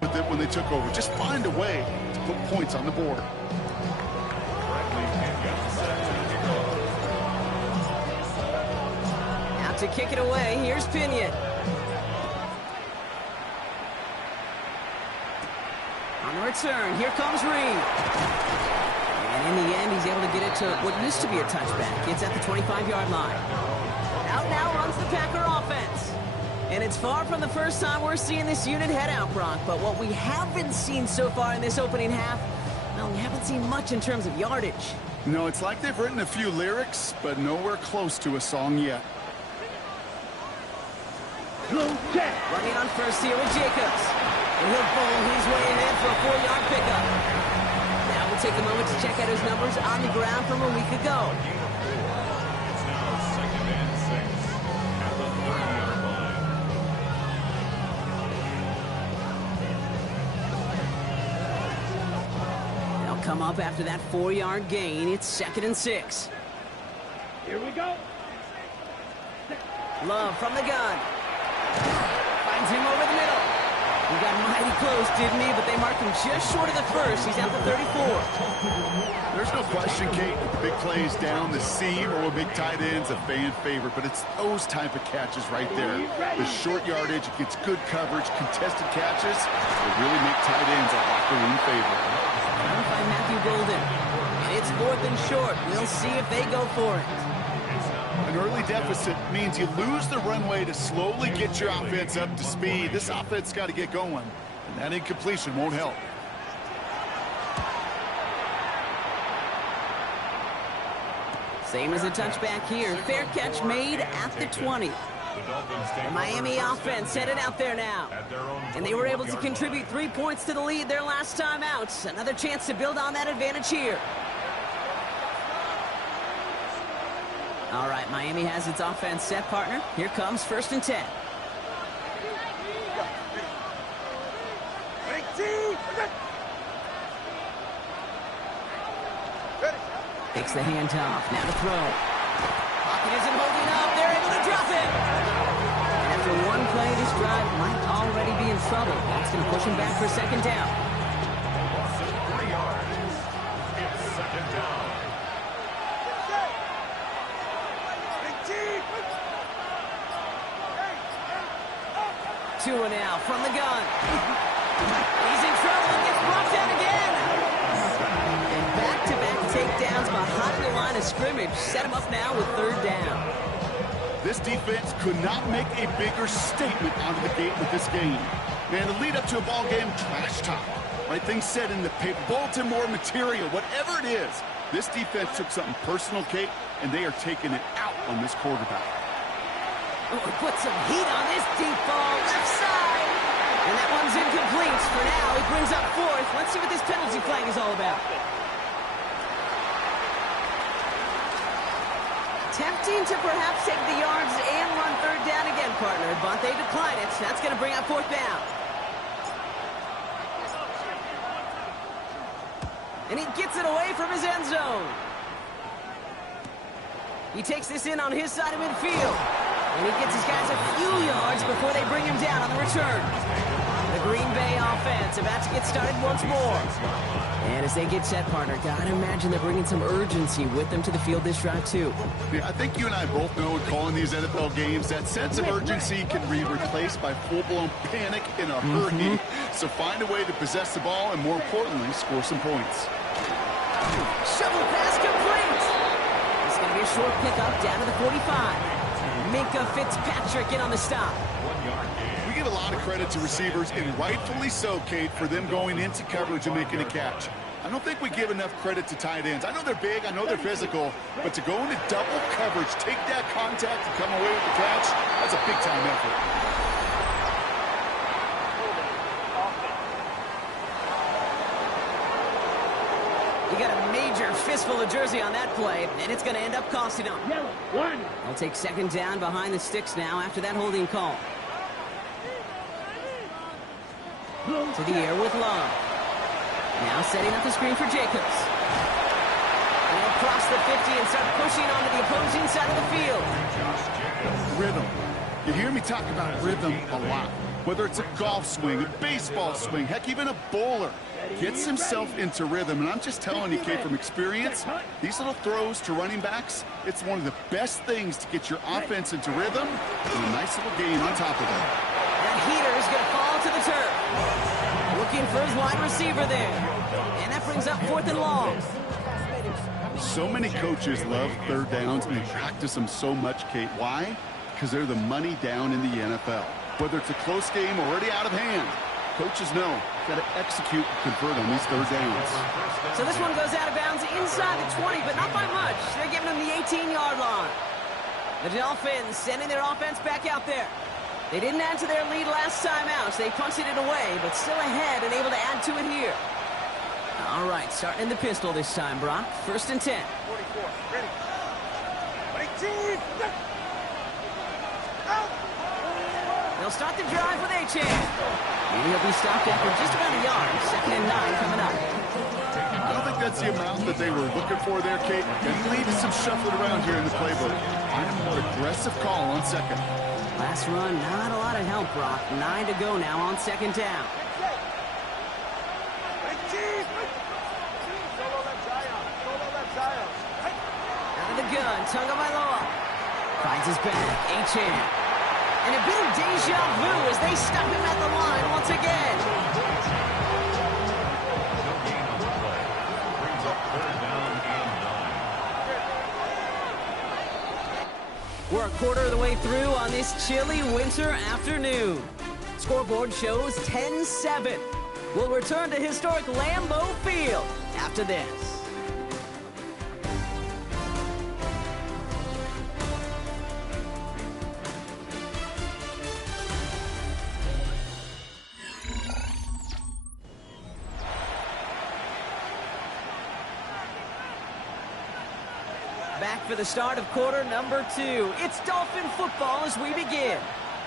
with it when they took over. Just find a way to put points on the board. Out to kick it away. Here's Pinion. On the return, here comes Reed. And in the end, he's able to get it to what used to be a touchback. It's at the 25-yard line. Out now runs the Packer offense. And it's far from the first time we're seeing this unit head out, Brock. But what we haven't seen so far in this opening half, well, we haven't seen much in terms of yardage. No, it's like they've written a few lyrics, but nowhere close to a song yet. Running on first here with Jacobs. And he'll bowl his way ahead for a 4-yard pickup. Now we'll take a moment to check out his numbers on the ground from a week ago. They'll come up after that 4-yard gain. It's 2nd and 6. Here we go. Love from the gun. Finds him over the middle. He got mighty close, didn't he? But they marked him just short of the first. He's at the 34. There's no question, Kate, that the big plays down the seam or with big tight ends, a fan favorite. But it's those type of catches right there. The short yardage, it gets good coverage, contested catches. They really make tight ends a locker room favorite. Trying to find Matthew Golden. And it's 4th and short. We'll see if they go for it. An early deficit means you lose the runway to slowly get your offense up to speed. This offense got to get going, and that incompletion won't help. Same as a touchback here. Fair catch made at the 20. The Miami offense headed out there now. And they were able to contribute 3 points to the lead their last time out. Another chance to build on that advantage here. All right, Miami has its offense set, partner. Here comes 1st and 10. Takes the handoff. Now to throw. Pocket isn't holding up. They're able to drop it. And after one play, this drive might already be in trouble. That's going to push him back for 2nd down. It's 2nd down. 2 now from the gun. He's in trouble and gets brought down again. And back-to-back takedowns behind the line of scrimmage. Set him up now with 3rd down. This defense could not make a bigger statement out of the gate with this game. Man, the lead up to a ball game, trash talk. Right things said in the paper, bulletin board material, whatever it is. This defense took something personal, Kate, and they are taking it out on this quarterback. Oh, put some heat on this deep ball, left side. And that one's incomplete. For now, he brings up 4th. Let's see what this penalty flag is all about. Tempting to perhaps take the yards and run 3rd down again, partner. But they decline it. That's going to bring up 4th down. And he gets it away from his end zone. He takes this in on his side of midfield. And he gets his guys a few yards before they bring him down on the return. The Green Bay offense about to get started once more. And as they get set, partner, gotta imagine they're bringing some urgency with them to the field this drive, too. Yeah, I think you and I both know in calling these NFL games, that sense of urgency can be replaced by full-blown panic in a hurry. So find a way to possess the ball and, more importantly, score some points. Shovel pass complete. It's going to be a short pickup down to the 45. Minka Fitzpatrick in on the stop. 1 yard gain. We give a lot of credit to receivers, and rightfully so, Kate, for them going into coverage and making a catch. I don't think we give enough credit to tight ends. I know they're big, I know they're physical, but to go into double coverage, take that contact and come away with the catch, that's a big-time effort. He got a major fistful of jersey on that play, and it's going to end up costing him. They'll take 2nd down behind the sticks now after that holding call. To the air with Love. Now setting up the screen for Jacobs. And he'll cross the 50 and start pushing onto the opposing side of the field. Rhythm. You hear me talk about rhythm a lot. Whether it's a golf swing, a baseball swing, heck, even a bowler, gets himself into rhythm. And I'm just telling you, Kate, from experience, these little throws to running backs, it's one of the best things to get your offense into rhythm and a nice little gain on top of it. That heater is going to fall to the turf. Looking for his wide receiver there. And that brings up 4th and long. So many coaches love third downs, and they practice them so much, Kate. Why? Because they're the money down in the NFL. Whether it's a close game or already out of hand, coaches know got to execute and convert on these third downs. So this one goes out of bounds inside the 20, but not by much. They're giving him the 18-yard line. The Dolphins sending their offense back out there. They didn't add to their lead last time out, so they punted it away, but still ahead and able to add to it here. All right, starting in the pistol this time, Brock. 1st and 10. 44, ready. 18, out. They'll start the drive with Achane. Maybe he'll be stopped after just about a yard. 2nd and 9 coming up. I don't think that's the amount that they were looking for there, Kate. And leading some shuffling around here in the playbook. I'm a more aggressive call on 2nd. Last run, not a lot of help, Brock. 9 to go now on 2nd down. Out of the gun, Tagovailoa. Finds his back, Achane. And a bit of deja vu as they stop him at the line once again. No gain on the play. Brings up 3rd down and 9. We're a quarter of the way through on this chilly winter afternoon. Scoreboard shows 10-7. We'll return to historic Lambeau Field after this. Back for the start of quarter number 2. It's Dolphin football as we begin.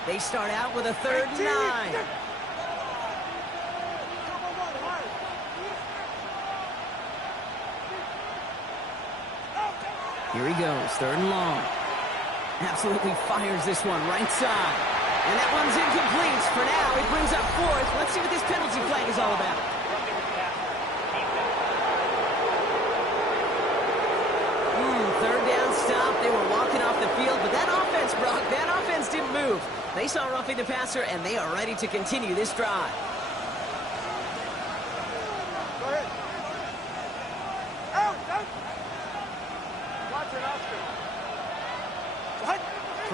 They start out with a 3rd and 9. Here he goes, 3rd and long. Absolutely fires this one right side. And that one's incomplete. For now, he brings up 4th. Let's see what this penalty flag is all about. 3rd down stop. They were walking off the field, but that offense, Brock, that offense didn't move. They saw roughing the passer, and they are ready to continue this drive. Go ahead. Out. Watch it, Oscar.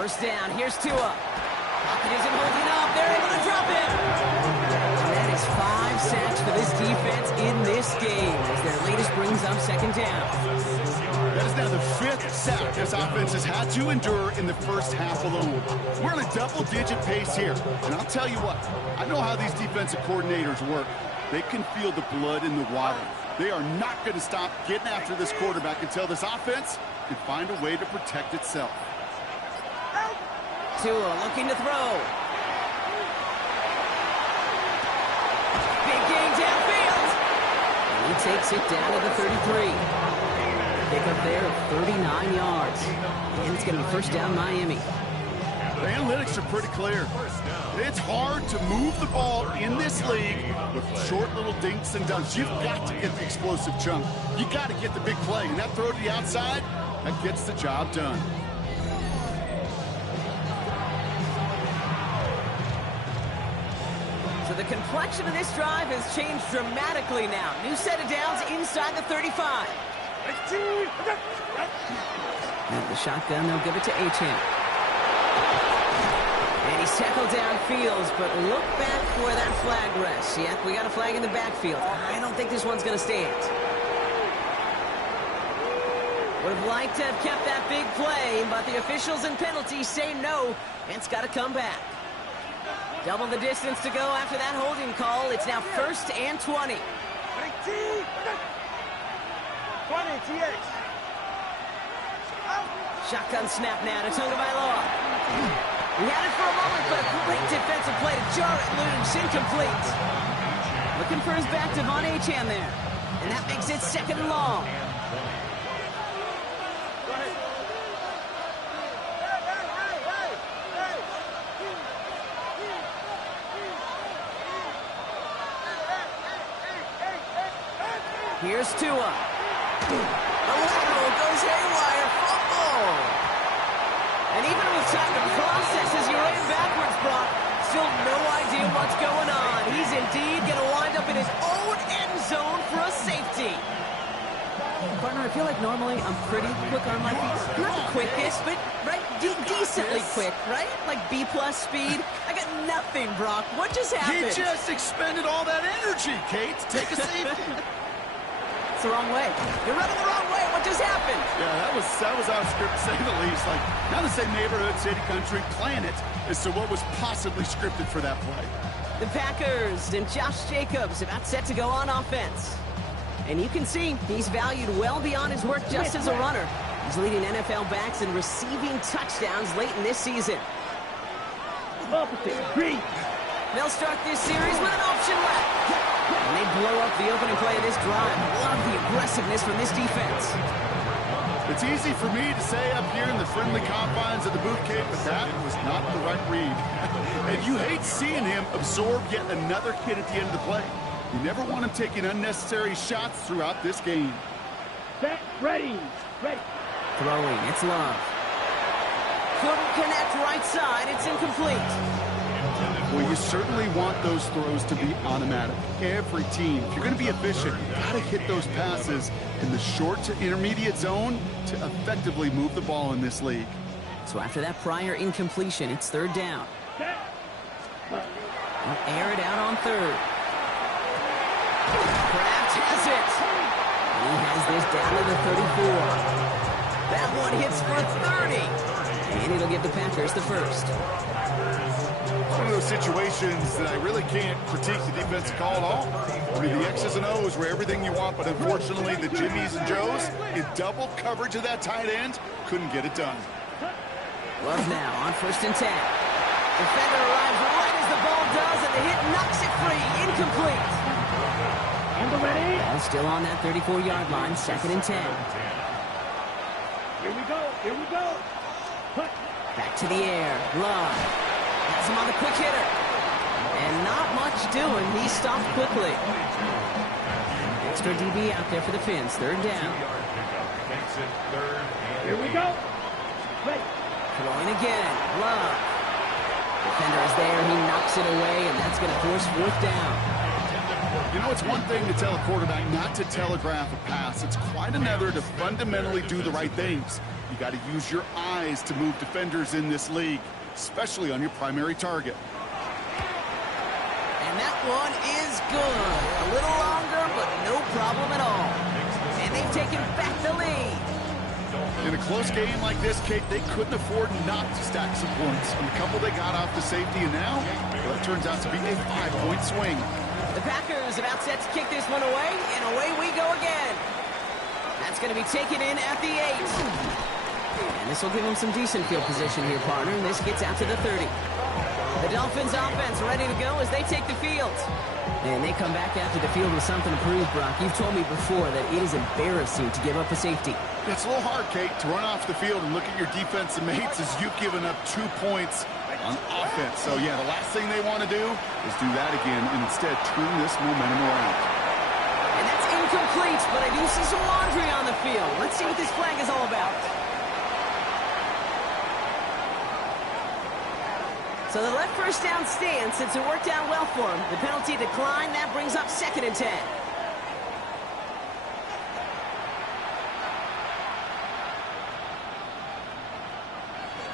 1st down. Here's Tua. Pocket isn't holding up. They're able to drop it. And that is 5 sacks for this defense in this game as their latest brings up 2nd down. That is now the 5th sack this offense has had to endure in the first half alone. We're in a double-digit pace here. And I'll tell you what, I know how these defensive coordinators work. They can feel the blood in the water. They are not going to stop getting after this quarterback until this offense can find a way to protect itself. Tua looking to throw. Big gain downfield. And he takes it down to the 33. Pick up there of 39 yards. And it's going to be 1st down Miami. The analytics are pretty clear. It's hard to move the ball in this league with short little dinks and dunks. You've got to get the explosive chunk. You got to get the big play. And that throw to the outside, that gets the job done. So the complexion of this drive has changed dramatically now. New set of downs inside the 35. And the shotgun, they'll give it to Achane. And he's tackled downfield, but look back where that flag rests. Yep, we got a flag in the backfield. I don't think this one's going to stand. Would have liked to have kept that big play, but the officials and penalties say no, and it's got to come back. Double the distance to go after that holding call. It's now 1st and 20. 20, TX. Shotgun snap now to Tagovailoa. He had it for a moment, but a great defensive play to jar it loose. Incomplete. Looking for his back to Achane there. And that makes it 2nd and long. Here's Tua. The lateral goes haywire. Fumble. And even with time to process as you ran backwards, Brock, still no idea what's going on. He's indeed going to wind up in his own end zone for a safety. Partner, I feel like normally I'm pretty quick on my feet. Not the quickest, but right, decently quick, right? Like B+ speed. I got nothing, Brock. What just happened? He just expended all that energy, Kate, to take a safety. It's the wrong way. You're running the wrong way. What just happened? Yeah, that was off script, to say the least. Like, not the same neighborhood, city, country, planet as to what was possibly scripted for that play. The Packers and Josh Jacobs about set to go on offense. And you can see he's valued well beyond his work just as a runner. He's leading NFL backs in receiving touchdowns late in this season. They'll start this series with an option left. And they blow up the opening play of this drive. Love the aggressiveness from this defense. It's easy for me to say up here in the friendly confines of the boot cave, but that was not the right read. And you hate seeing him absorb yet another hit at the end of the play. You never want him taking unnecessary shots throughout this game. Set, ready. Throwing, it's Love. Couldn't connect right side, it's incomplete. Well, you certainly want those throws to be automatic. Every team, if you're going to be efficient, you got to hit those passes in the short to intermediate zone to effectively move the ball in this league. So after that prior incompletion, it's third down. They'll air it out on third. Kraft has it. He has this down to the 34. That one hits for 30. And it'll give the Packers the first. One of those situations that I really can't critique the defensive call at all. I mean, the X's and O's were everything you want, but unfortunately the Jimmies and Joes in double coverage of that tight end couldn't get it done. Love now on 1st and 10. Defender arrives right as the ball does, and the hit knocks it free. Incomplete. Ball still on that 34-yard line, 2nd and 10. Here we go. Back to the air. Love. Has him on the quick hitter. And not much doing. He stopped quickly. Extra DB out there for the Fins. Third down. Here we go. Ready. Throwing again. Love. Defender is there. He knocks it away, and that's going to force 4th down. You know, it's one thing to tell a quarterback not to telegraph a pass. It's quite another to fundamentally do the right things. You got to use your eyes to move defenders in this league, especially on your primary target. And that one is good. A little longer, but no problem at all. And they've taken back the lead. In a close game like this, Kate, they couldn't afford not to stack some points. And the couple they got off the safety, and now, well, it turns out to be a 5-point swing. The Packers about set to kick this one away, and away we go again. That's going to be taken in at the 8. And this will give them some decent field position here, partner. And this gets out to the 30. The Dolphins offense ready to go as they take the field. And they come back after the field with something to prove, Brock. You've told me before that it is embarrassing to give up a safety. It's a little hard, Kate, to run off the field and look at your defensive mates as you've given up 2 points on offense. So, yeah, the last thing they want to do is do that again and instead turn this momentum around. And that's incomplete, but I do see some laundry on the field. Let's see what this flag is all about. So the left first down stands since it worked out well for him. The penalty declined. That brings up 2nd and 10.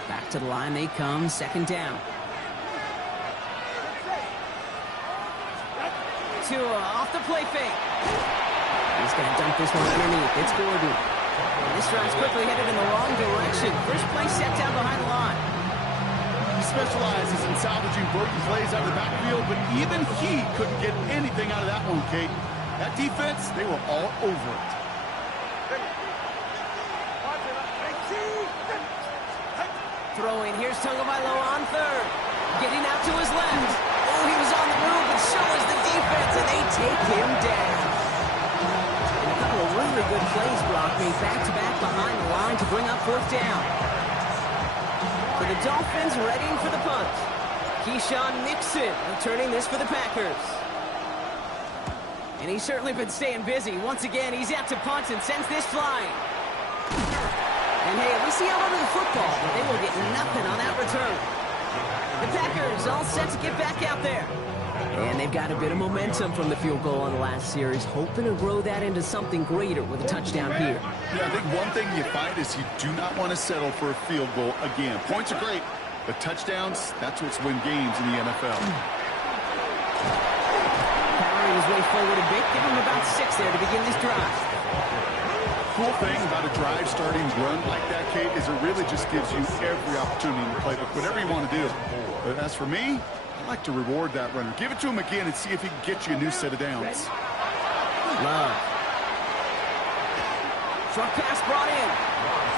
Back to the line they come. 2nd down. Tua off the play fake. He's going to dump this one underneath. It's Gordon. And this drive's quickly headed in the wrong direction. First play set down behind the line. He specializes in salvaging broken plays out of the backfield, but even he couldn't get anything out of that one, Kate. That defense, they were all over it. Throwing, here's Tagovailoa on 3rd. Getting out to his left. Oh, he was on the move, but so was the defense, and they take him down. And a couple of really good plays, Brock, made back-to-back behind the line to bring up 4th down. So the Dolphins readying for the punt. Keyshawn Nixon returning this for the Packers. And he's certainly been staying busy. Once again, he's out to punt and sends this flying. And hey, at least he held onto the football, but they will get nothing on that return. The Packers all set to get back out there. And they've got a bit of momentum from the field goal on the last series, hoping to grow that into something greater with a touchdown here. Yeah, I think one thing you find is you do not want to settle for a field goal again. Points are great, but touchdowns, that's what's win games in the NFL. Powering his way forward a bit, give him about 6 there to begin this drive. Cool thing about a drive starting run like that, Kate, is it really just gives you every opportunity in the playbook, whatever you want to do. But as for me, I like to reward that runner. Give it to him again and see if he can get you a new set of downs. Love. Short pass brought in.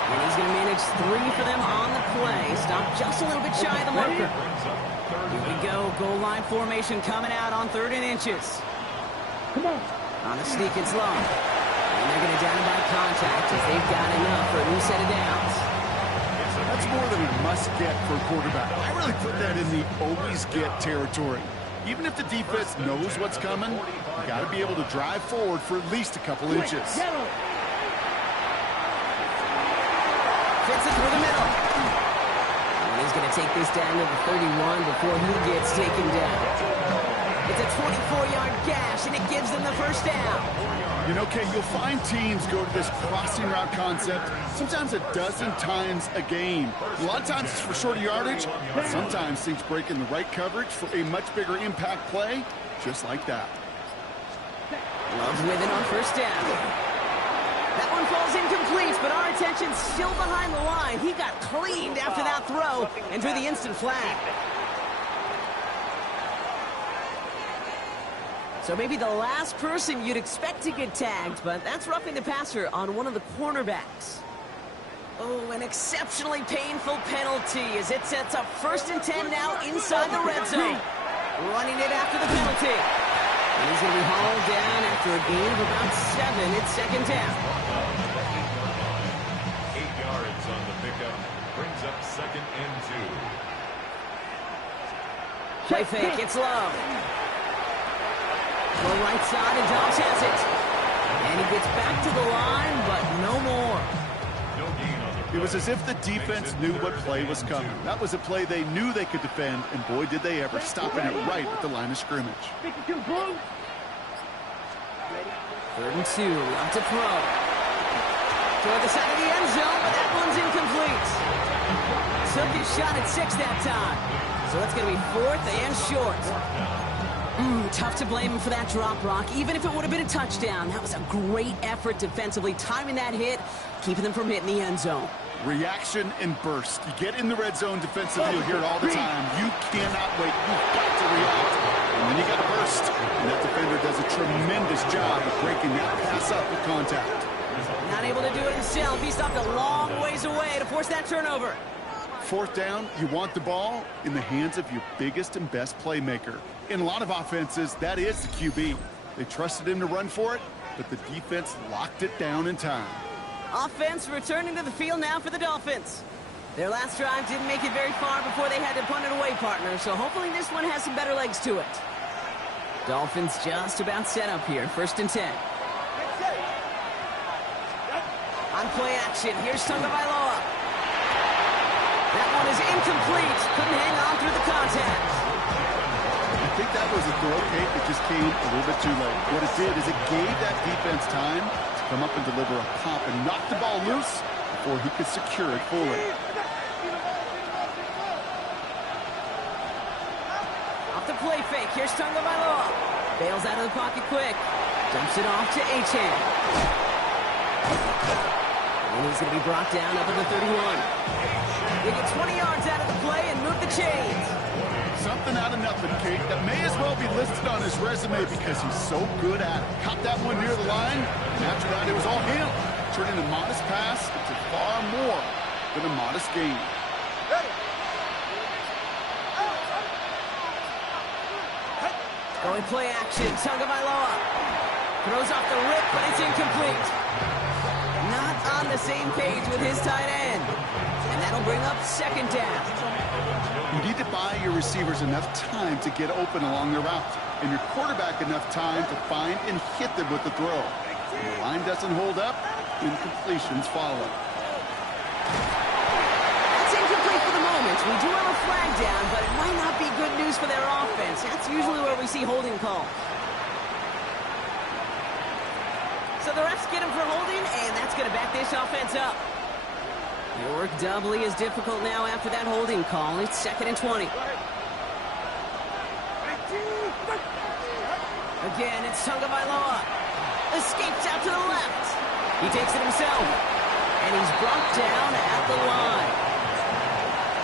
And he's going to manage 3 for them on the play. Stop just a little bit shy of the marker. Here we go. Goal line formation coming out on 3rd and inches. Come on. On the sneak, it's long. And they're going to down him by contact as they've got enough for a new set of downs. That's more than a must-get for a quarterback. I really put that in the always-get territory. Even if the defense knows what's coming, you got to be able to drive forward for at least a couple inches. Fits it through the middle. And he's going to take this down to the 31 before he gets taken down. It's a 24-yard gash, and it gives them the first down. You know, Kay, you'll find teams go to this crossing route concept sometimes a dozen times a game. A lot of times it's for shorter yardage, but sometimes things break in the right coverage for a much bigger impact play, just like that. Love's with it on first down. That one falls incomplete, but our attention's still behind the line. He got cleaned after that throw and drew the instant flag. So maybe the last person you'd expect to get tagged, but that's roughing the passer on one of the cornerbacks. Oh, an exceptionally painful penalty as it sets up 1st and 10 now inside the red zone. Running it after the penalty. And he's going to be hauled down after a gain of about 7. It's 2nd down. 8 yards on the pickup. Brings up 2nd and 2. Play fake, it's Love. Go right side, and Dobbs has it. And he gets back to the line, but no more. No gain on the It was as if the defense knew what play was coming. That was a play they knew they could defend, and boy, did they ever, stopping it right at the line of scrimmage. 52 blue. 3rd and 2, Love to throw. Toward the side of the end zone, but that one's incomplete. Took his shot at 6 that time. So that's going to be 4th and short. Tough to blame him for that drop, Brock. Even if it would have been a touchdown, that was a great effort defensively, timing that hit, keeping them from hitting the end zone. Reaction and burst. You get in the red zone defensively, you'll hear it all the time. You cannot wait. You've got to react. And then you got to burst. And that defender does a tremendous job of breaking that pass up with contact. Not able to do it himself. He stopped a long ways away to force that turnover. 4th down, you want the ball in the hands of your biggest and best playmaker. In a lot of offenses, that is the QB. They trusted him to run for it, but the defense locked it down in time. Offense returning to the field now for the Dolphins. Their last drive didn't make it very far before they had to punt it away, partner, so hopefully this one has some better legs to it. Dolphins just about set up here, 1st and 10. On play action, here's Tagovailoa. That one is incomplete. Couldn't hang on through the contact. I think that was a throw, Kate, that just came a little bit too late. What it did is it gave that defense time to come up and deliver a pop and knock the ball loose before he could secure it fully. Off the play fake, here's Tagovailoa. Bails out of the pocket quick. Dumps it off to Achane. And he's going to be brought down up at the 31. They get 20 yards out of the play and move the chains. Something out of nothing, Kate, that may as well be listed on his resume because he's so good at it. Caught that one near the line, and after that, it was all him. Turning a modest pass into far more than a modest gain. Going play action, Tagovailoa. Throws off the rip, but it's incomplete. Not on the same page with his tight end. And that'll bring up 2nd down. You need to buy your receivers enough time to get open along the route. and your quarterback enough time to find and hit them with the throw. When the line doesn't hold up, incompletions follow. That's incomplete for the moment. We do have a flag down, but it might not be good news for their offense. That's usually where we see holding calls. So the refs get him for holding, and that's going to back this offense up. Your work doubly as difficult now after that holding call. It's 2nd and 20. Again, it's Tagovailoa. Escapes out to the left. He takes it himself. And he's brought down at the line.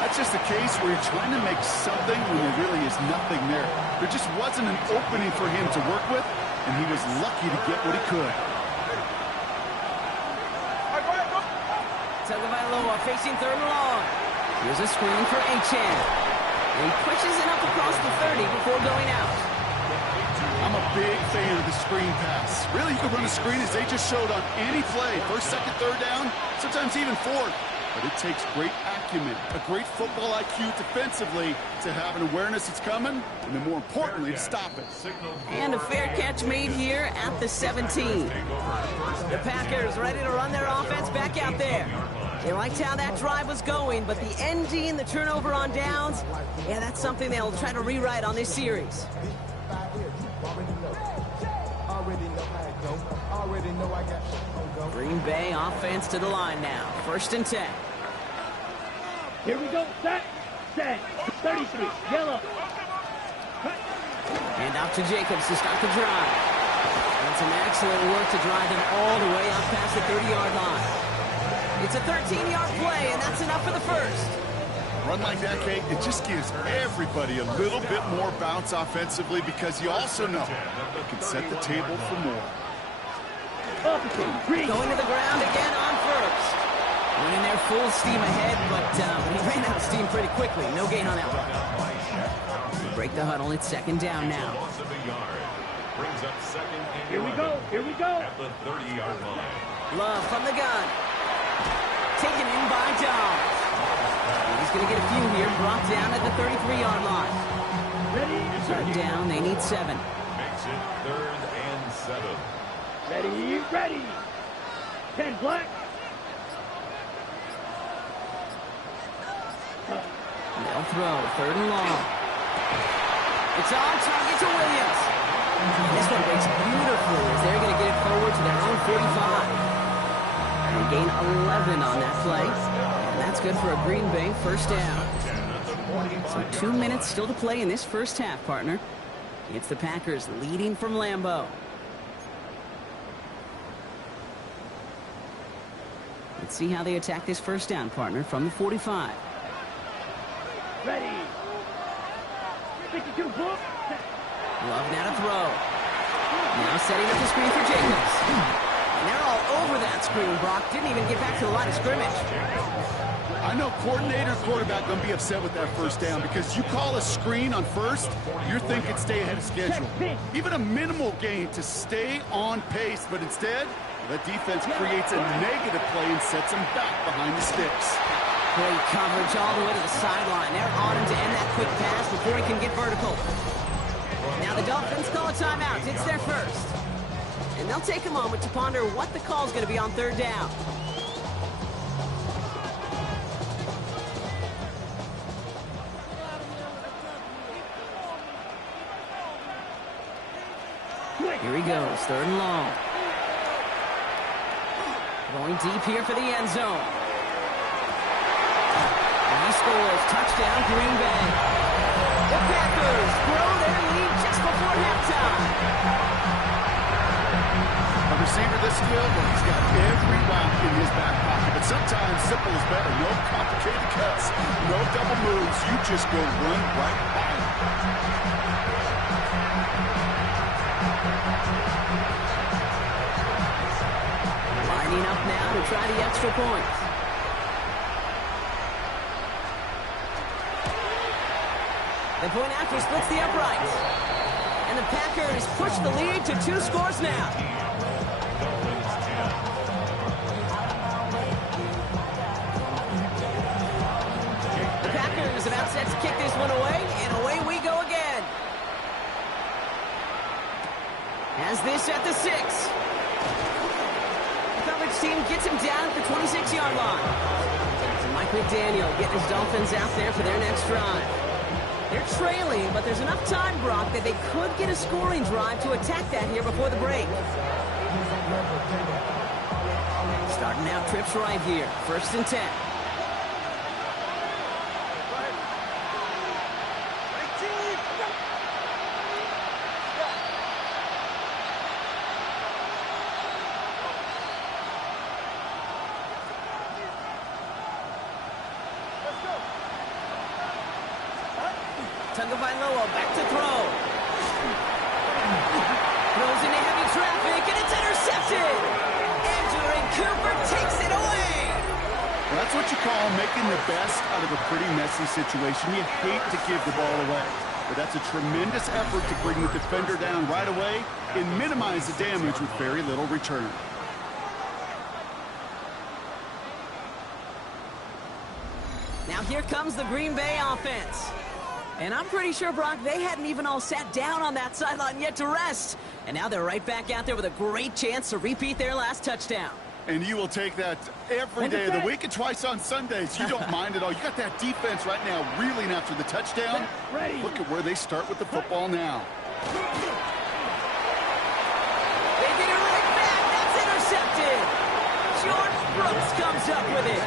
That's just a case where you're trying to make something when there really is nothing there. There just wasn't an opening for him to work with, and he was lucky to get what he could. Tagovailoa facing 3rd and long. Here's a screen for Achane. And he pushes it up across the 30 before going out. I'm a big fan of the screen pass. Really, you can run a screen as they just showed on any play. 1st, 2nd, 3rd down, sometimes even 4th. But it takes great acumen, a great football IQ defensively to have an awareness it's coming, and then more importantly, to stop it. And a fair catch made here at the 17. The Packers ready to run their offense back out there. They liked how that drive was going, but the ND and the turnover on downs, yeah, that's something they'll try to rewrite on this series. Green Bay offense to the line now. 1st and 10. Here we go. Set. 33. Yellow. And out to Jacobs to start the drive. And some excellent work to drive them all the way up past the 30-yard line. It's a 13-yard play, and that's enough for the first. Run like that, Kate, it just gives everybody a little bit more bounce offensively because you also know you can set the table for more. Going to the ground again on 1st. Went in there full steam ahead, but he ran out of steam pretty quickly. No gain on that one. We break the huddle. It's 2nd down now. Here we go. At the 30-yard line. Love from the gun. Taken in by Dawes. He's going to get a few here. Brought down at the 33-yard line. Ready. 3rd down. They need 7. Makes it 3rd and 7. Ready. 10 black. They'll throw. 3rd and long. It's on target to Williams. And this one breaks beautifully as they're going to get it forward to their own 45. They gain 11 on that play. And that's good for a Green Bay 1st down. So 2 minutes still to play in this first half, partner. It's the Packers leading from Lambeau. Let's see how they attack this 1st down, partner, from the 45. Ready. 52 book. Love now to throw. Now setting up the screen for Jacobs. And they're all over that screen. Brock didn't even get back to the line of scrimmage. I know coordinator quarterback going to be upset with that 1st down because you call a screen on 1st, you're thinking stay ahead of schedule. Even a minimal gain to stay on pace, but instead, the defense creates a negative play and sets them back behind the sticks. Great coverage all the way to the sideline. They're on him to end that quick pass before he can get vertical. Now the Dolphins call a timeout. It's their 1st. And they'll take a moment to ponder what the call is going to be on 3rd down. Here he goes, 3rd and long. Going deep here for the end zone. And he scores. Touchdown, Green Bay. The Packers grow their lead just before halftime. A receiver this skilled, well, he's got every route in his back pocket. But sometimes simple is better. No complicated cuts, no double moves. You just go run right by him. Lining up now to try the extra point. The point after splits the uprights. And the Packers push the lead to 2 scores now. The Packers about set to kick this one away, and away we go again. Has this at the 6. The coverage team gets him down at the 26-yard line. So Mike McDaniel getting his Dolphins out there for their next drive. They're trailing, but there's enough time, Brock, that they could get a scoring drive to attack that here before the break. Starting out trips right here. 1st and 10. Tagovailoa back to throw. Throws into heavy traffic, and it's intercepted. Andrew Cooper takes it away. Well, that's what you call making the best out of a pretty messy situation. You hate to give the ball away, but that's a tremendous effort to bring the defender down right away and minimize the damage with very little return. Now here comes the Green Bay offense. And I'm pretty sure, Brock, they hadn't even all sat down on that sideline yet to rest. And now they're right back out there with a great chance to repeat their last touchdown. And you will take that every day of the week and twice on Sundays. You don't mind at all. You got that defense right now reeling after the touchdown. Ready. Look at where they start with the football now. They get it right back. That's intercepted. George Brooks comes up with it.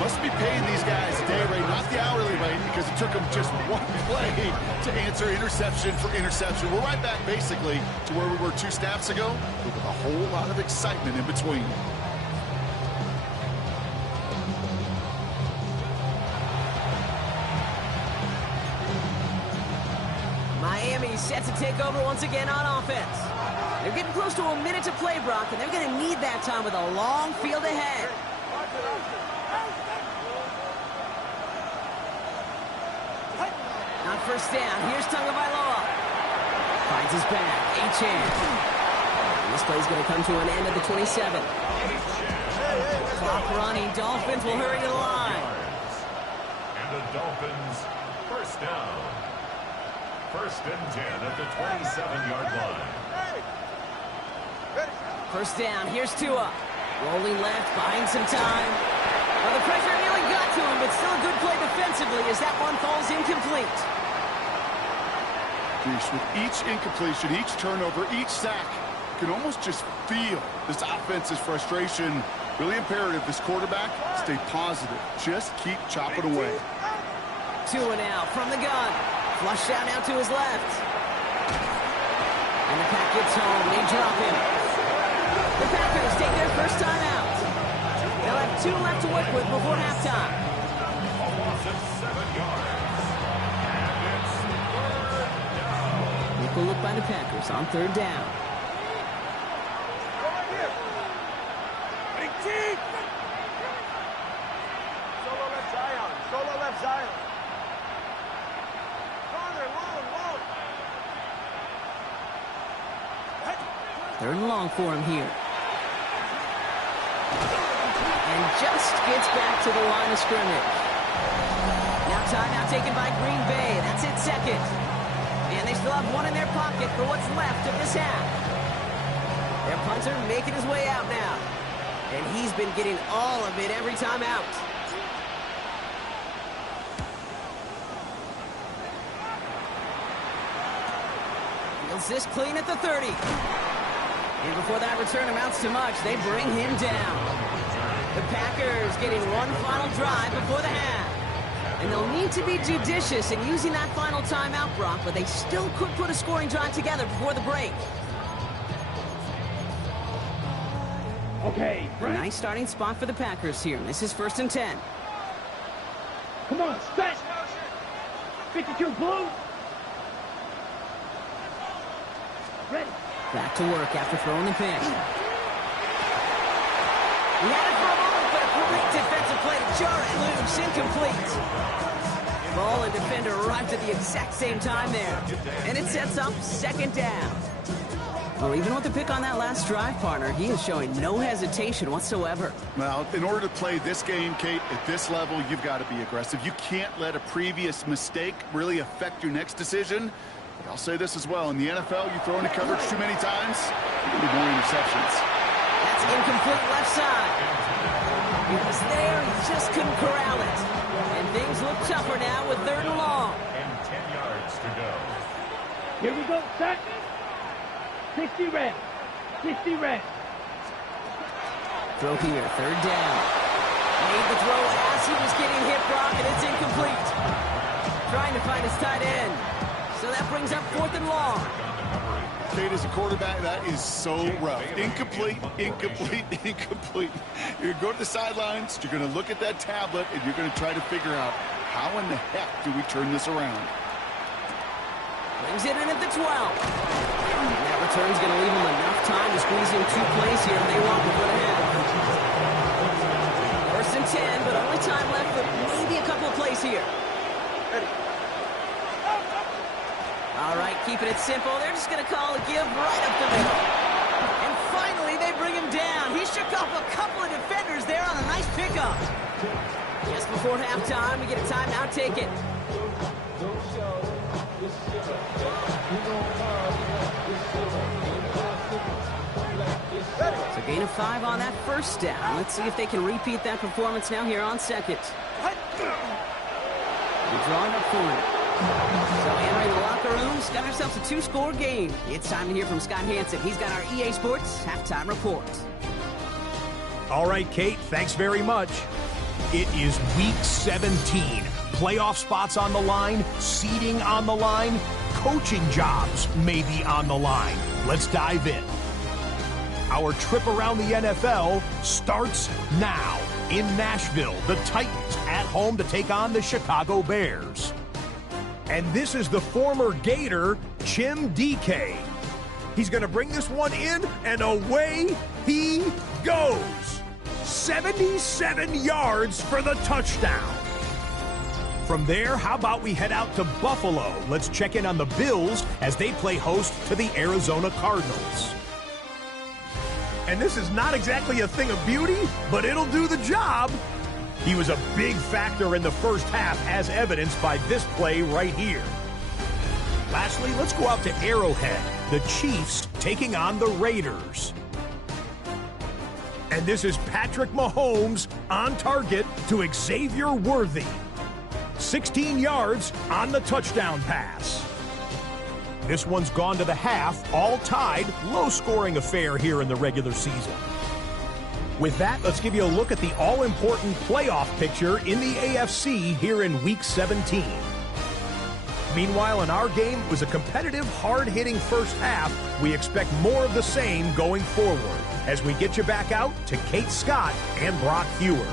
Must be paying these guys day rate, not the hourly rate, because it took them just one play to answer interception for interception. We're right back, basically, to where we were 2 snaps ago, with a whole lot of excitement in between. Miami set to take over once again on offense. They're getting close to a minute to play, Brock, and they're going to need that time with a long field ahead. On 1st down, here's Tagovailoa. Finds his back, Achane. This play's going to come to an end at the 27. Clock running, Dolphins will hurry to the line. And the Dolphins, 1st down. 1st and 10 at the 27-yard line. 1st down, here's Tua. Rolling left, buying some time. Well, the pressure nearly got to him, but still a good play defensively as that one falls incomplete. With each incompletion, each turnover, each sack, you can almost just feel this offense's frustration. Really imperative, this quarterback, stay positive. Just keep chopping away. Tua now from the gun. Flush out now to his left. And the pack gets home. They drop him. The Packers take their first time out. They'll have 2 left to work with before halftime. A loss of 7 yards. And it's 3rd down. Equal look by the Packers on 3rd down. Solo left Zion. Solo left Zion. Farther, long. 3rd and long for him here. And just gets back to the line of scrimmage. Now timeout taken by Green Bay. That's it, 2nd. And they still have 1 in their pocket for what's left of this half. Their punter making his way out now. And he's been getting all of it every time out. Feels this clean at the 30. And before that return amounts to much, they bring him down. The Packers getting one final drive before the half. And they'll need to be judicious in using that final timeout, Brock, but they still could put a scoring drive together before the break. Okay, A nice starting spot for the Packers here. This is 1st and 10. come on, set. 52 blue. Ready. Back to work after throwing the pick. He had it for a moment, but a great defensive play to jar it loose, incomplete. Ball and defender arrived at the exact same time there. And it sets up 2nd down. Well, even with the pick on that last drive, partner, he is showing no hesitation whatsoever. Well, in order to play this game, Kate, at this level, you've got to be aggressive. You can't let a previous mistake really affect your next decision. I'll say this as well. In the NFL, you throw into coverage too many times, you're going to be more interceptions. That's incomplete left side. He was there, he just couldn't corral it. And things look tougher now with 3rd and long. And 10 yards to go. Here we go, set. 60 red. 60 red. Throw here, 3rd down. Made the throw as he was getting hit, Brock, and it's incomplete. Trying to find his tight end. So that brings up 4th and long. Kate, as a quarterback, that is so rough. Incomplete, incomplete, incomplete. You're going to go to the sidelines, you're going to look at that tablet, and you're going to try to figure out how in the heck do we turn this around. Brings it in at the 12. That return's going to leave him enough time to squeeze in 2 plays here if they want to put ahead. 1st and 10, but only time left for maybe a couple of plays here. All right, keeping it simple. They're just going to call a give right up the middle. And finally, they bring him down. He shook off a couple of defenders there on a nice pickup. Just before halftime, we get a timeout taken. So gain of 5 on that 1st down. Let's see if they can repeat that performance now here on 2nd. We're drawing up for it. So entering the locker room, got ourselves a 2-score game. It's time to hear from Scott Hansen. He's got our EA Sports halftime report. All right, Kate, thanks very much. It is week 17. Playoff spots on the line, seeding on the line, coaching jobs may be on the line. Let's dive in. Our trip around the NFL starts now. In Nashville, the Titans at home to take on the Chicago Bears. And this is the former Gator, Chim DK. He's going to bring this one in, and away he goes. 77 yards for the touchdown. From there, how about we head out to Buffalo? Let's check in on the Bills as they play host to the Arizona Cardinals. And this is not exactly a thing of beauty, but it'll do the job. He was a big factor in the first half, as evidenced by this play right here. Lastly, let's go out to Arrowhead. The Chiefs taking on the Raiders. And this is Patrick Mahomes on target to Xavier Worthy. 16 yards on the touchdown pass. This one's gone to the half, all tied, low-scoring affair here in the regular season. With that, let's give you a look at the all-important playoff picture in the AFC here in Week 17. Meanwhile, in our game, it was a competitive, hard-hitting first half. We expect more of the same going forward as we get you back out to Kate Scott and Brock Heward.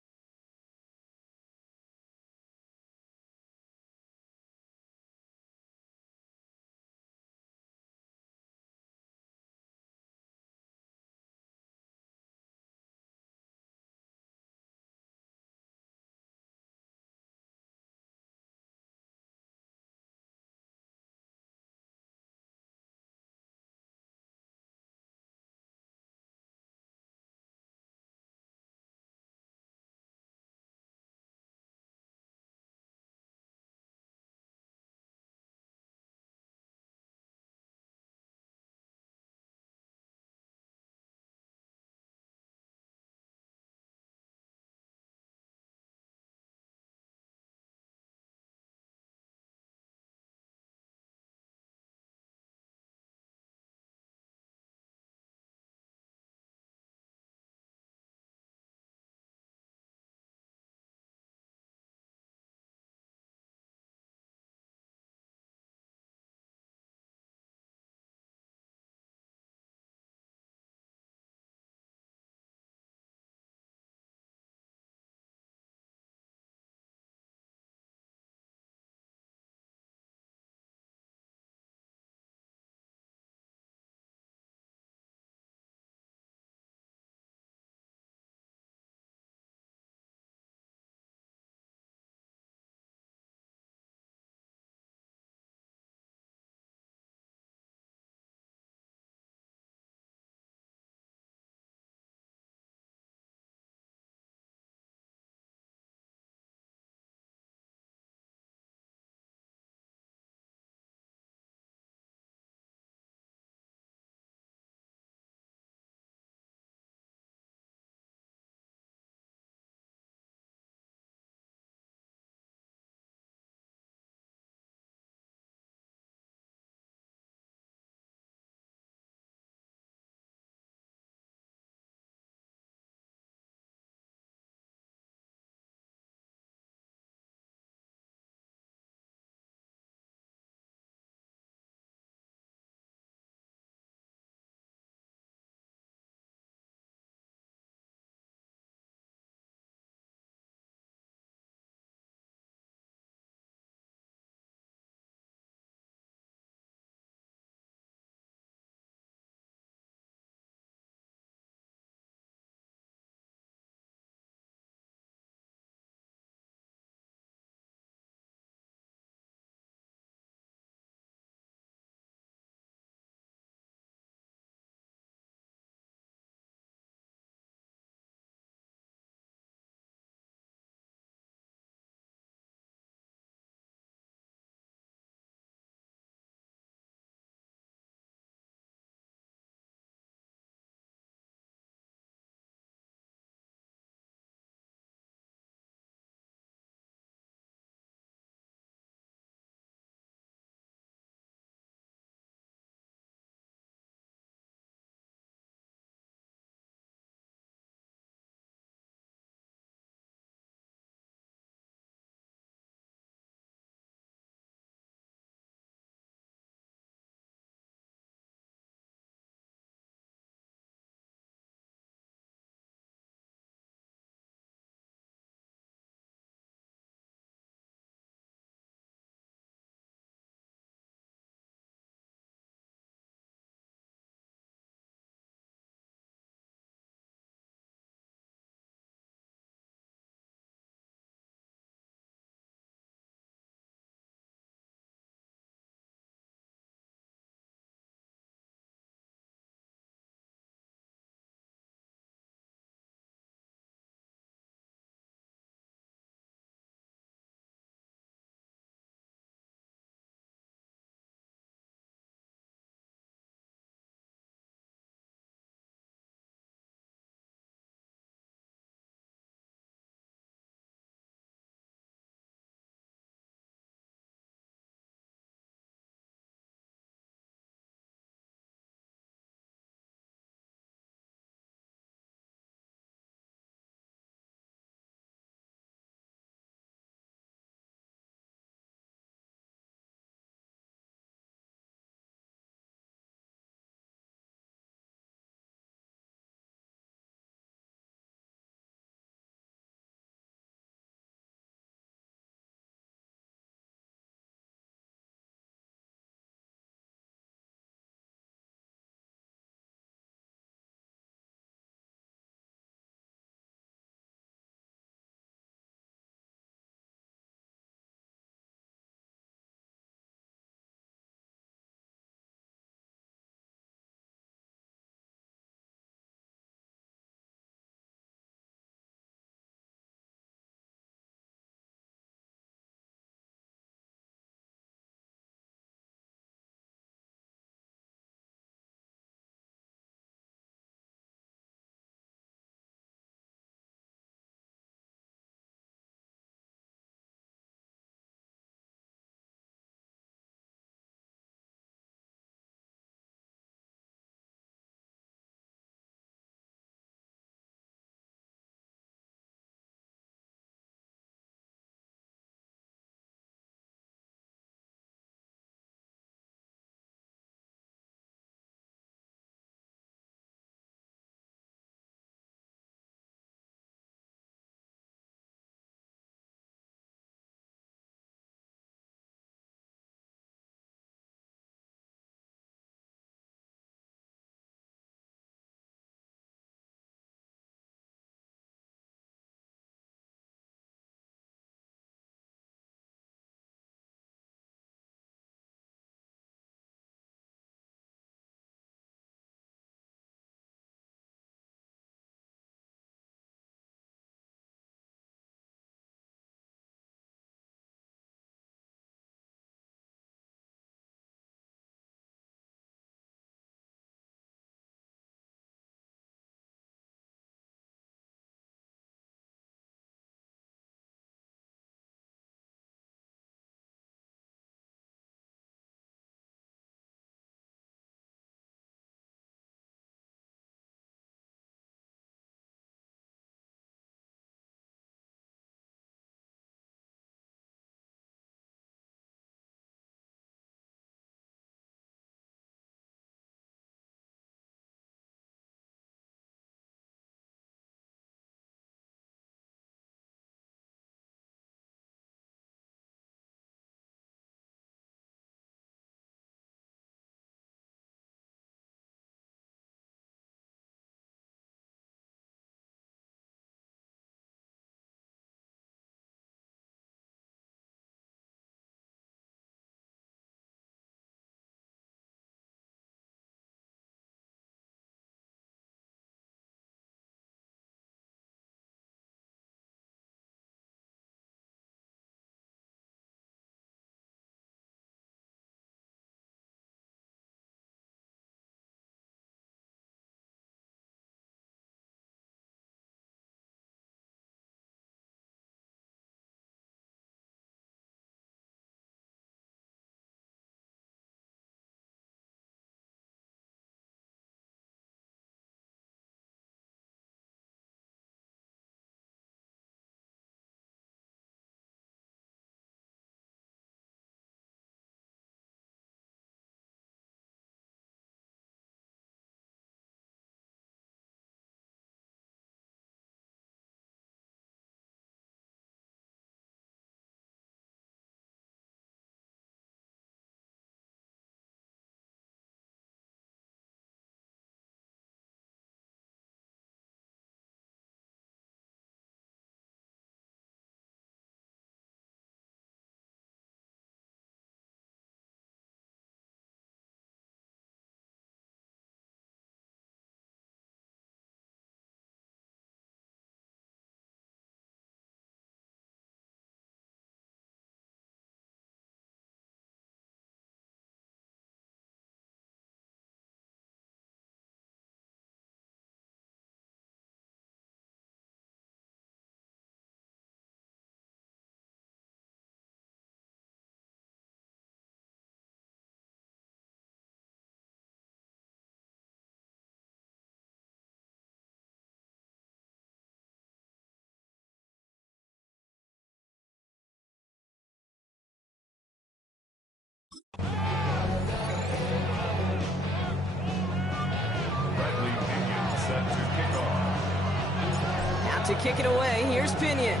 kick it away. Here's Pinion.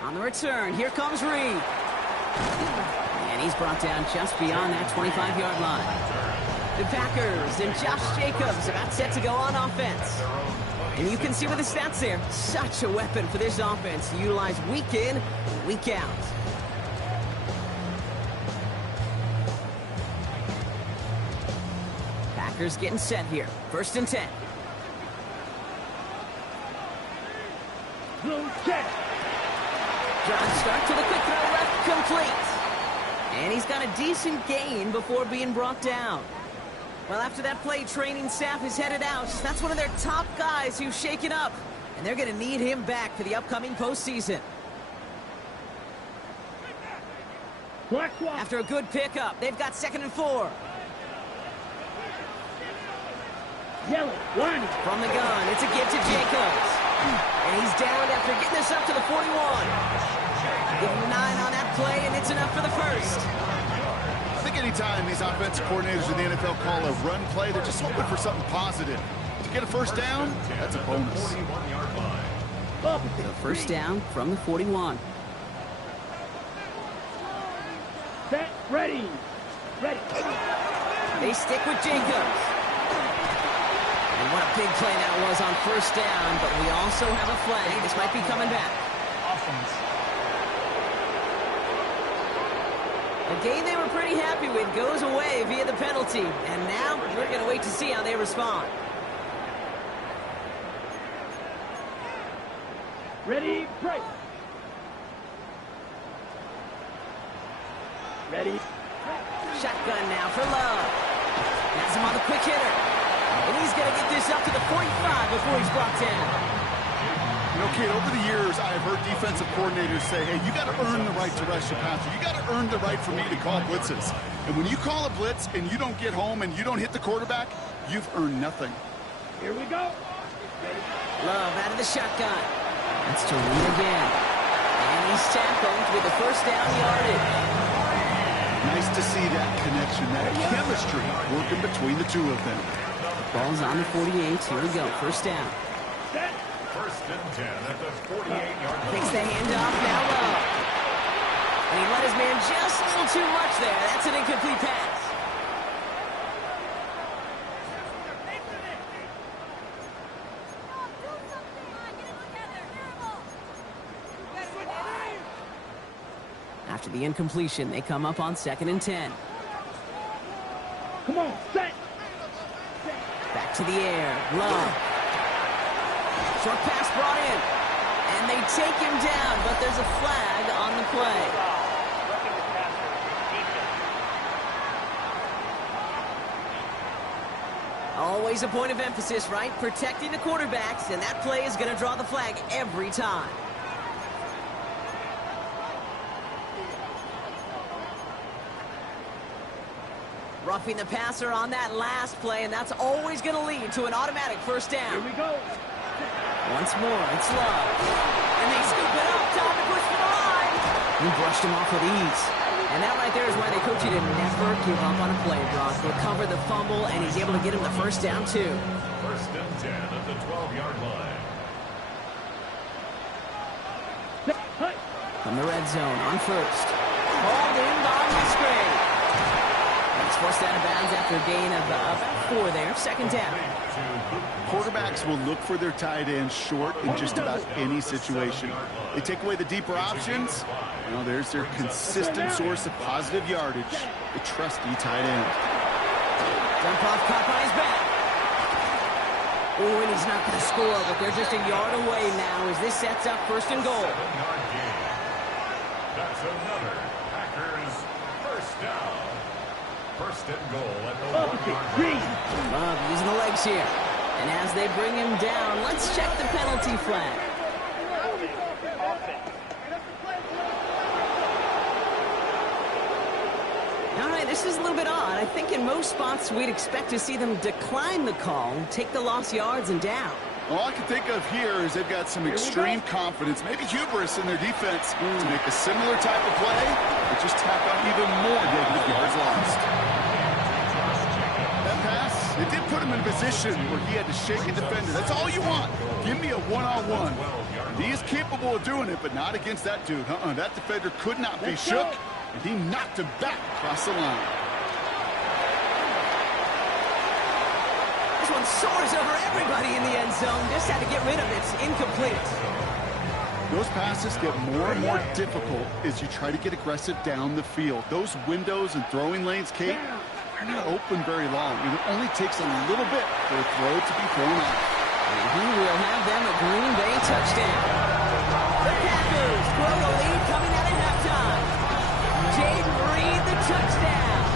On the return, here comes Reed. And he's brought down just beyond that 25-yard line. The Packers and Josh Jacobs about set to go on offense. And you can see with the stats there, such a weapon for this offense to utilize week in, week out. Packers getting set here. 1st and 10. Blue check. Drive start to the quick throw left, complete. And he's got a decent gain before being brought down. Well, after that play, training staff is headed out. That's one of their top guys who's shaken up. And they're going to need him back for the upcoming postseason. After a good pickup, they've got 2nd and 4. Yellow, warning. From the gun, it's a give to Jacobs. And he's down after getting this up to the 41. Give him 9 on that play, and it's enough for the first. I think anytime these offensive coordinators in the NFL call a run play, they're just hoping for something positive. To get a first down, that's a bonus. The first down from the 41. Set, ready. Ready. They stick with Jacobs. And what a big play that was on 1st down, but we also have a flag. This might be coming back. A game they were pretty happy with goes away via the penalty. And now we're going to wait to see how they respond. Ready, break. Ready. Shotgun now for Love. Has him on the quick hitter. And he's going to get this up to the 45 before he's brought down. You know, Kate, over the years, I've heard defensive coordinators say, hey, you got to earn the right to rush your passer. You got to earn the right for me to call blitzes. And when you call a blitz and you don't get home and you don't hit the quarterback, you've earned nothing. Here we go. Love out of the shotgun. That's to Reed again. And he's tackled with the 1st down yardage. Nice to see that connection, that chemistry working between the two of them. Ball's on the 48. Here we go. 1st down. 1st and 10 at the 48-yard line. Takes the handoff. Now Love. And he let his man just a little too much there. That's an incomplete pass. After the incompletion, they come up on 2nd and 10. Come on, set. Back to the air. Love. Short pass brought in. And they take him down, but there's a flag on the play. Always a point of emphasis, right? Protecting the quarterbacks, and that play is going to draw the flag every time. Roughing the passer on that last play, and that's always going to lead to an automatic 1st down. Here we go. Once more, it's Love. And they scoop it up. Time to push for the line. He brushed him off with ease. And that right there is why they coach you to never give up on a play, Brock. Recover the fumble, and he's able to get him the 1st down, too. 1st and 10 at the 12-yard line. From the red zone on 1st. Hauled in by Musgrave. He's forced out of bounds after a gain of about 4 there. 2nd down. Quarterbacks will look for their tight ends short in just about any situation. They take away the deeper options. Well, there's their consistent source of positive yardage, the trusty tight end. Dump off caught by his back. Oh, and he's not going to score, but they're just a yard away now as this sets up 1st and goal. 7-yard gain. That's another Packers 1st down. 1st and goal at the 1-yard line. Love using the legs here. And as they bring him down, let's check the penalty flag. All right, this is a little bit odd. I think in most spots we'd expect to see them decline the call, take the lost yards and down. All I can think of here is they've got some extreme confidence, maybe hubris in their defense to make a similar type of play, but just tack on even more negative yards lost. That pass, it did put him in a position where he had to shake a defender. That's all you want. Give me a one-on-one. He is capable of doing it, but not against that dude. That defender could not be shook, and he knocked him back across the line. This one soars over everybody in the end zone. Just had to get rid of it. It's incomplete. Those passes get more and more difficult as you try to get aggressive down the field. Those windows and throwing lanes, Kate, they're not open very long. It only takes a little bit for a throw to be thrown off. And he will have them a Green Bay touchdown. The Packers grow the lead coming out at halftime. Jaden Reed, the touchdown.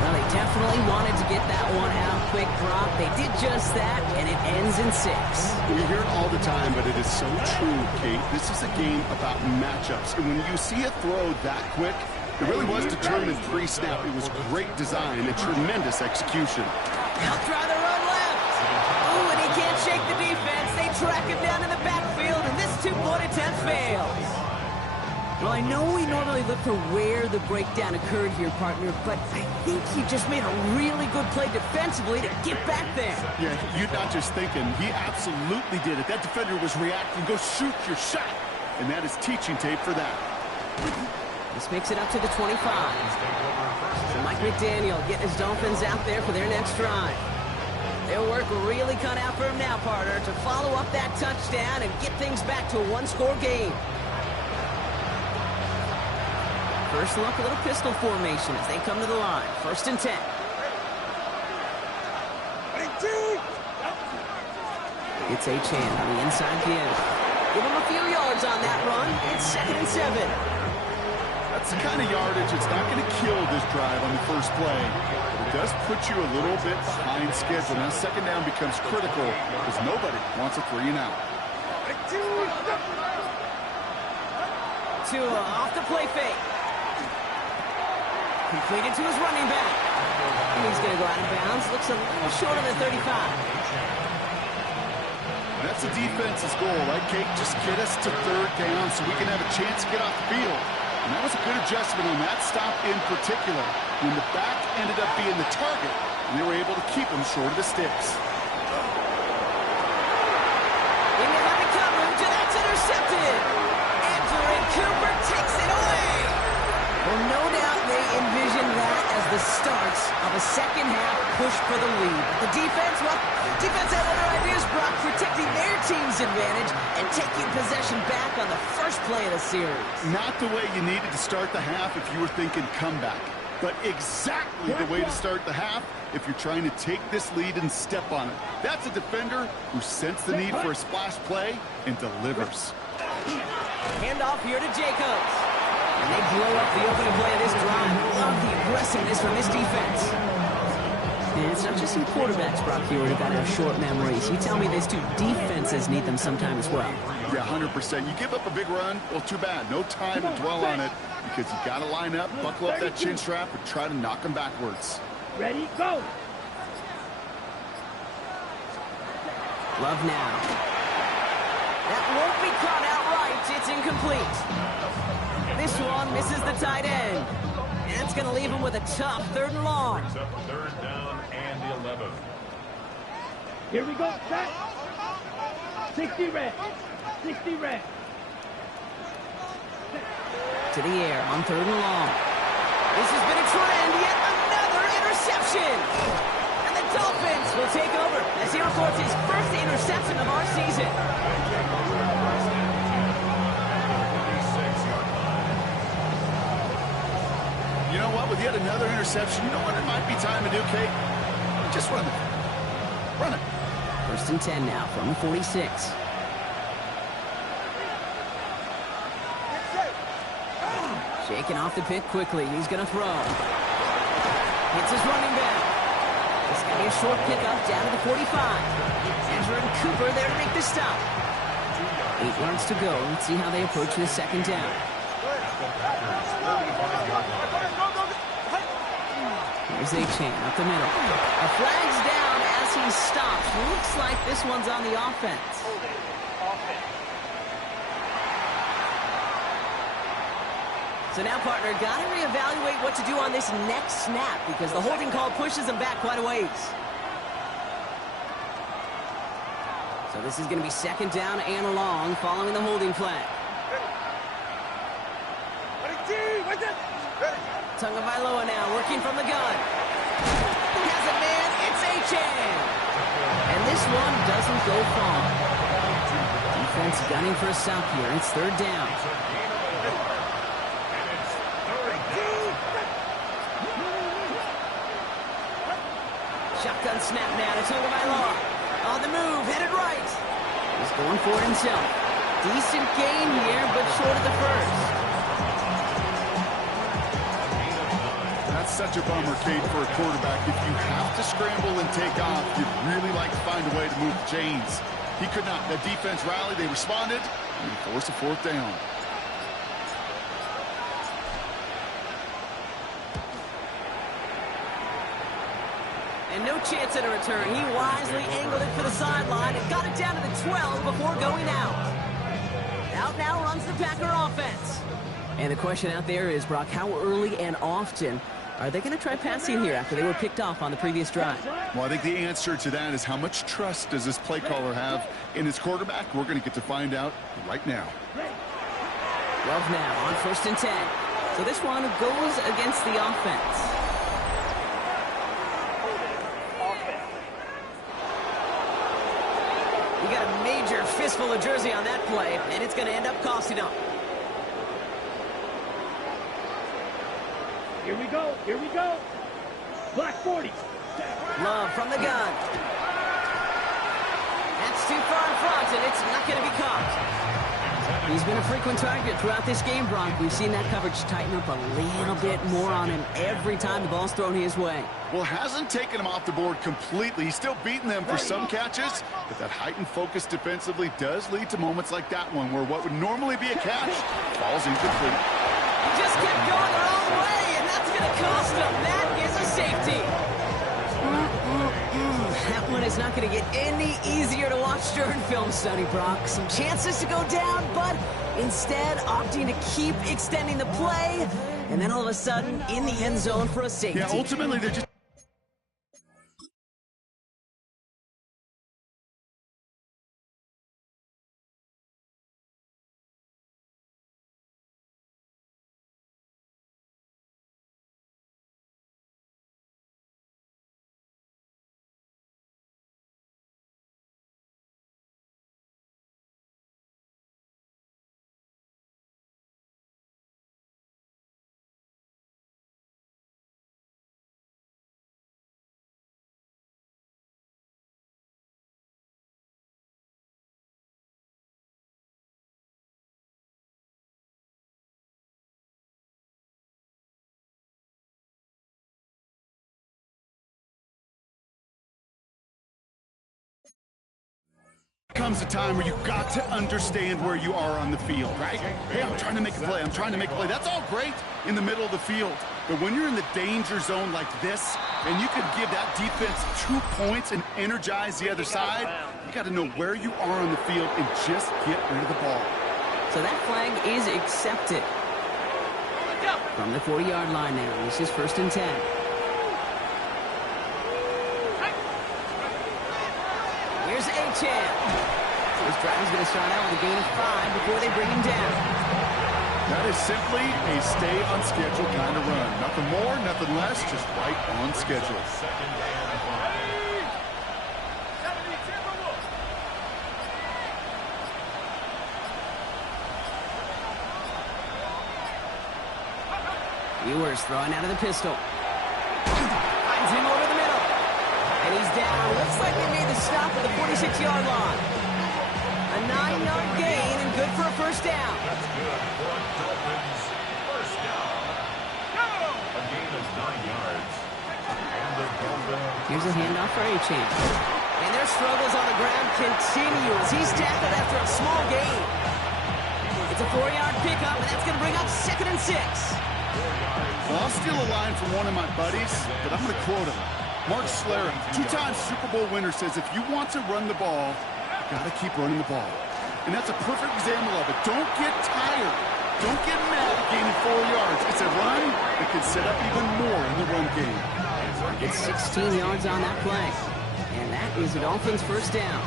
Well, they definitely wanted to get that one out. Quick drop. They did just that, and it ends in 6. You hear it all the time, but it is so true, Kate. This is a game about matchups. And when you see a throw that quick, it really was determined pre-snap. It was great design and tremendous execution. They'll try to run left. Ooh, and he can't shake the defense. They track him down in the backfield, and this two-point attempt fails. Well, I know we normally look for where the breakdown occurred here, partner, but I think he just made a really good play defensively to get back there. Yeah, you're not just thinking. He absolutely did it. That defender was reacting. Go shoot your shot. And that is teaching tape for that. This makes it up to the 25. So Mike McDaniel getting his Dolphins out there for their next drive. Their work really cut out for him now, partner, to follow up that touchdown and get things back to a one-score game. First look, a little pistol formation as they come to the line. 1st and 10. It's Achane on the inside again. Give him a few yards on that run. It's 2nd and 7. That's the kind of yardage it's not going to kill this drive on the first play. But it does put you a little bit behind schedule. Now 2nd down becomes critical because nobody wants a 3 and out. Tua off the play fake. Completed to his running back. And he's going to go out of bounds. Looks a little short of the 35. That's the defense's goal, right, Kate? Just get us to 3rd down so we can have a chance to get off the field. And that was a good adjustment on that stop in particular, when the back ended up being the target, and they were able to keep him short of the sticks. In the heavy coverage, and that's intercepted. Andrew Cooper takes it away. Well, no doubt they envisioned that as the starts of a second-half push for the lead. The defense, well, defense had other ideas, Brock, protecting their team's advantage and taking possession back on the first play of the series. Not the way you needed to start the half if you were thinking comeback, but exactly the way to start the half if you're trying to take this lead and step on it. That's a defender who sensed the need for a splash play and delivers. Handoff here to Jacobs. And they blow up the opening play of this drive. Love the aggressiveness from this defense. And it's not just some quarterbacks, Brock, here that got to have short memories. You tell me these two defenses need them sometime as well. Yeah, 100%. You give up a big run, well, too bad. No time to dwell on it because you got to line up, buckle up that chin strap, and try to knock them backwards. Ready, go. Love now. That won't be caught outright. It's incomplete. This one misses the tight end. And it's going to leave him with a tough 3rd and long. Brings up 3rd down and 11. Here we go, set. 60 red. 60 red. To the air on 3rd and long. This has been a trend. Yet another interception. And the Dolphins will take over as he records his first interception of our season. You know what? With yet another interception, you know what it might be time to do, Kate? Just run it. Run it. 1st and 10 now from the 46. Shaking off the pick quickly. He's going to throw. Hits his running back. It's going to be a short pickup down to the 45. Andrew Cooper there to make the stop. 8 yards to go. Let's see how they approach this 2nd down. Here's Achane up the middle. A flag's down as he stops. Looks like this one's on the offense. So now, partner, got to reevaluate what to do on this next snap because the holding call pushes him back quite a ways. So this is going to be second down and long following the holding flag. Tagovailoa now working from the gun. Has a man, it's Achane. And this one doesn't go far. Defense gunning for a stop here. It's third down. Shotgun snap now to Tagovailoa. On the move, headed right. He's going for it himself. Decent gain here, but short of the first. That's such a bummer, Kate, for a quarterback. If you have to scramble and take off, you'd really like to find a way to move the chains. He could not. The defense rallied, they responded, and he forced a fourth down. And no chance at a return. He wisely angled it for the sideline and got it down to the 12 before going out. Out now runs the Packer offense. And the question out there is, Brock, how early and often are they going to try passing here after they were picked off on the previous drive? Well, I think the answer to that is how much trust does this play caller have in his quarterback? We're going to get to find out right now. 12 now on 1st and 10. So this one goes against the offense. You got a major fistful of jersey on that play, and it's going to end up costing them. Here we go. Here we go. Black 40. Love from the gun. That's too far in front, and it's not going to be caught. He's been a frequent target throughout this game, Bronk. We've seen that coverage tighten up a little bit more on him every time the ball's thrown his way. Well, hasn't taken him off the board completely. He's still beating them for some catches, but that heightened focus defensively does lead to moments like that one where what would normally be a catch falls incomplete. He just kept going the wrong way, and that's going to cost him. That is a safety. That one is not going to get any easier to watch during film study, Brock. Some chances to go down, but instead opting to keep extending the play, and then all of a sudden in the end zone for a safety. Yeah, ultimately they're just... comes a time where you've got to understand where you are on the field, right? Hey, I'm trying to make a play. I'm trying to make a play. That's all great in the middle of the field. But when you're in the danger zone like this, and you can give that defense 2 points and energize the other side, you got to know where you are on the field and just get rid of the ball. So that flag is accepted. From the 40-yard line now, this is 1st and 10. Here's Achane. This drive is going to start out with a gain of 5 before they bring him down. That is simply a stay on schedule kind of run. Nothing more, nothing less, just right on schedule. Ewers throwing out of the pistol. Finds him over the middle. And he's down. Looks like they made the stop at the 46-yard line. A 9-yard gain and good for a first down. That's good for a Dolphins first down. A gain of 9 yards. And the Dolphins. Here's a handoff for Achane. And their struggles on the ground continue as he's tackled after a small gain. It's a 4-yard pickup, and that's going to bring up 2nd and 6. Well, I'll steal a line from one of my buddies, but I'm going to quote him. Mark Schlereth, 2-time Super Bowl winner, says if you want to run the ball, you got to keep running the ball. And that's a perfect example of it. Don't get tired. Don't get mad at gaining 4 yards. It's a run that can set up even more in the run game. It's 16 yards on that play. And that is a Dolphins first down.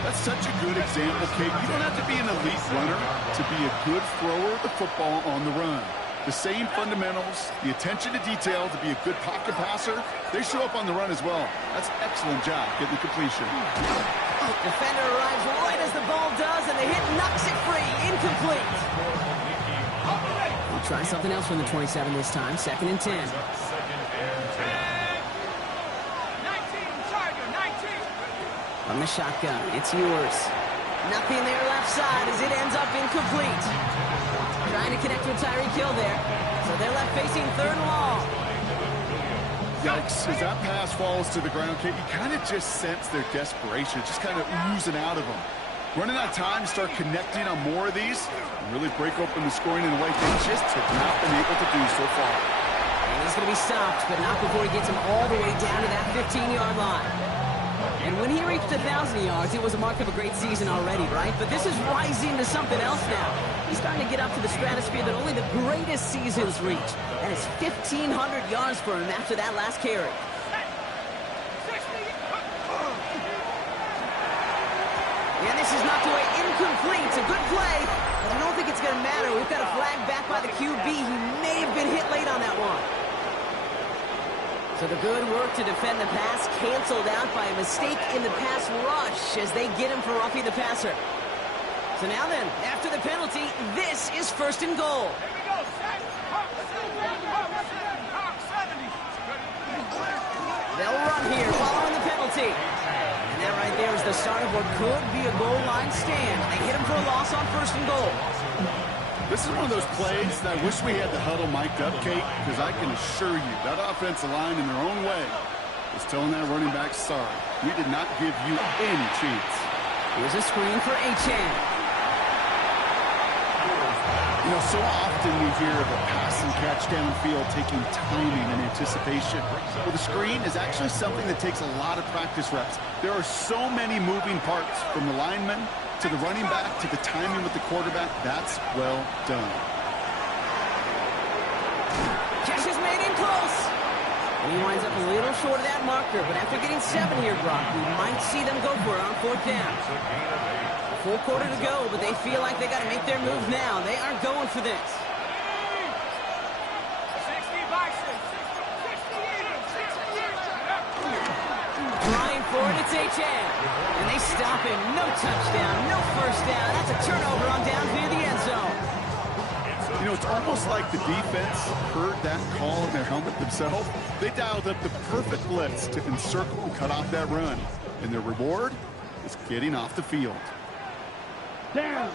That's such a good example, Kate. You don't have to be an elite runner to be a good thrower of the football on the run. The same fundamentals, the attention to detail to be a good pocket passer, they show up on the run as well. That's an excellent job getting the completion. Defender arrives right as the ball does, and the hit knocks it free. Incomplete. We'll try something else from the 27 this time. 2nd and 10. From the shotgun, it's yours. Nothing there left side as it ends up incomplete. Trying to connect with Tyreek Hill there. So they're left facing 3rd and long. Yikes, as that pass falls to the ground, Kate, you kind of just sense their desperation, just kind of oozing out of them. Running out of time to start connecting on more of these and really break open the scoring in a way they just have not been able to do so far. And he's going to be stopped, but not before he gets him all the way down to that 15-yard line. And when he reached 1,000 yards, it was a mark of a great season already, right? But this is rising to something else now. He's starting to get up to the stratosphere that only the greatest seasons reach. That is 1,500 yards for him after that last carry. And this is knocked away incomplete. It's a good play, but I don't think it's going to matter. We've got a flag back by the QB. He may have been hit late on that one. So the good work to defend the pass canceled out by a mistake in the pass rush as they get him for roughing the passer. So now then, after the penalty, this is 1st and goal. They'll run here following the penalty. And that right there is the start of what could be a goal line stand. They hit him for a loss on 1st and goal. This is one of those plays that I wish we had the huddle mic'd up, Kate, because I can assure you that offensive line in their own way is telling that running back, sorry, we did not give you any chance. Here's a screen for Achane. You know, so often we hear of a pass and catch downfield taking timing and anticipation. Well, the screen is actually something that takes a lot of practice reps. There are so many moving parts from the lineman to the running back to the timing with the quarterback. That's well done. Catch is made in close. And he winds up a little short of that marker. But after getting 7 here, Brock, we might see them go for it on 4th down. Full quarter to go, but they feel like they got to make their move now. They are going for this. 60 Bison, 60. Trying for it, it's Achane. And they stop him. No touchdown, no 1st down. That's a turnover on down near the end zone. You know, it's almost like the defense heard that call in their helmet themselves. They dialed up the perfect blitz to encircle and cut off that run. And their reward is getting off the field. Down.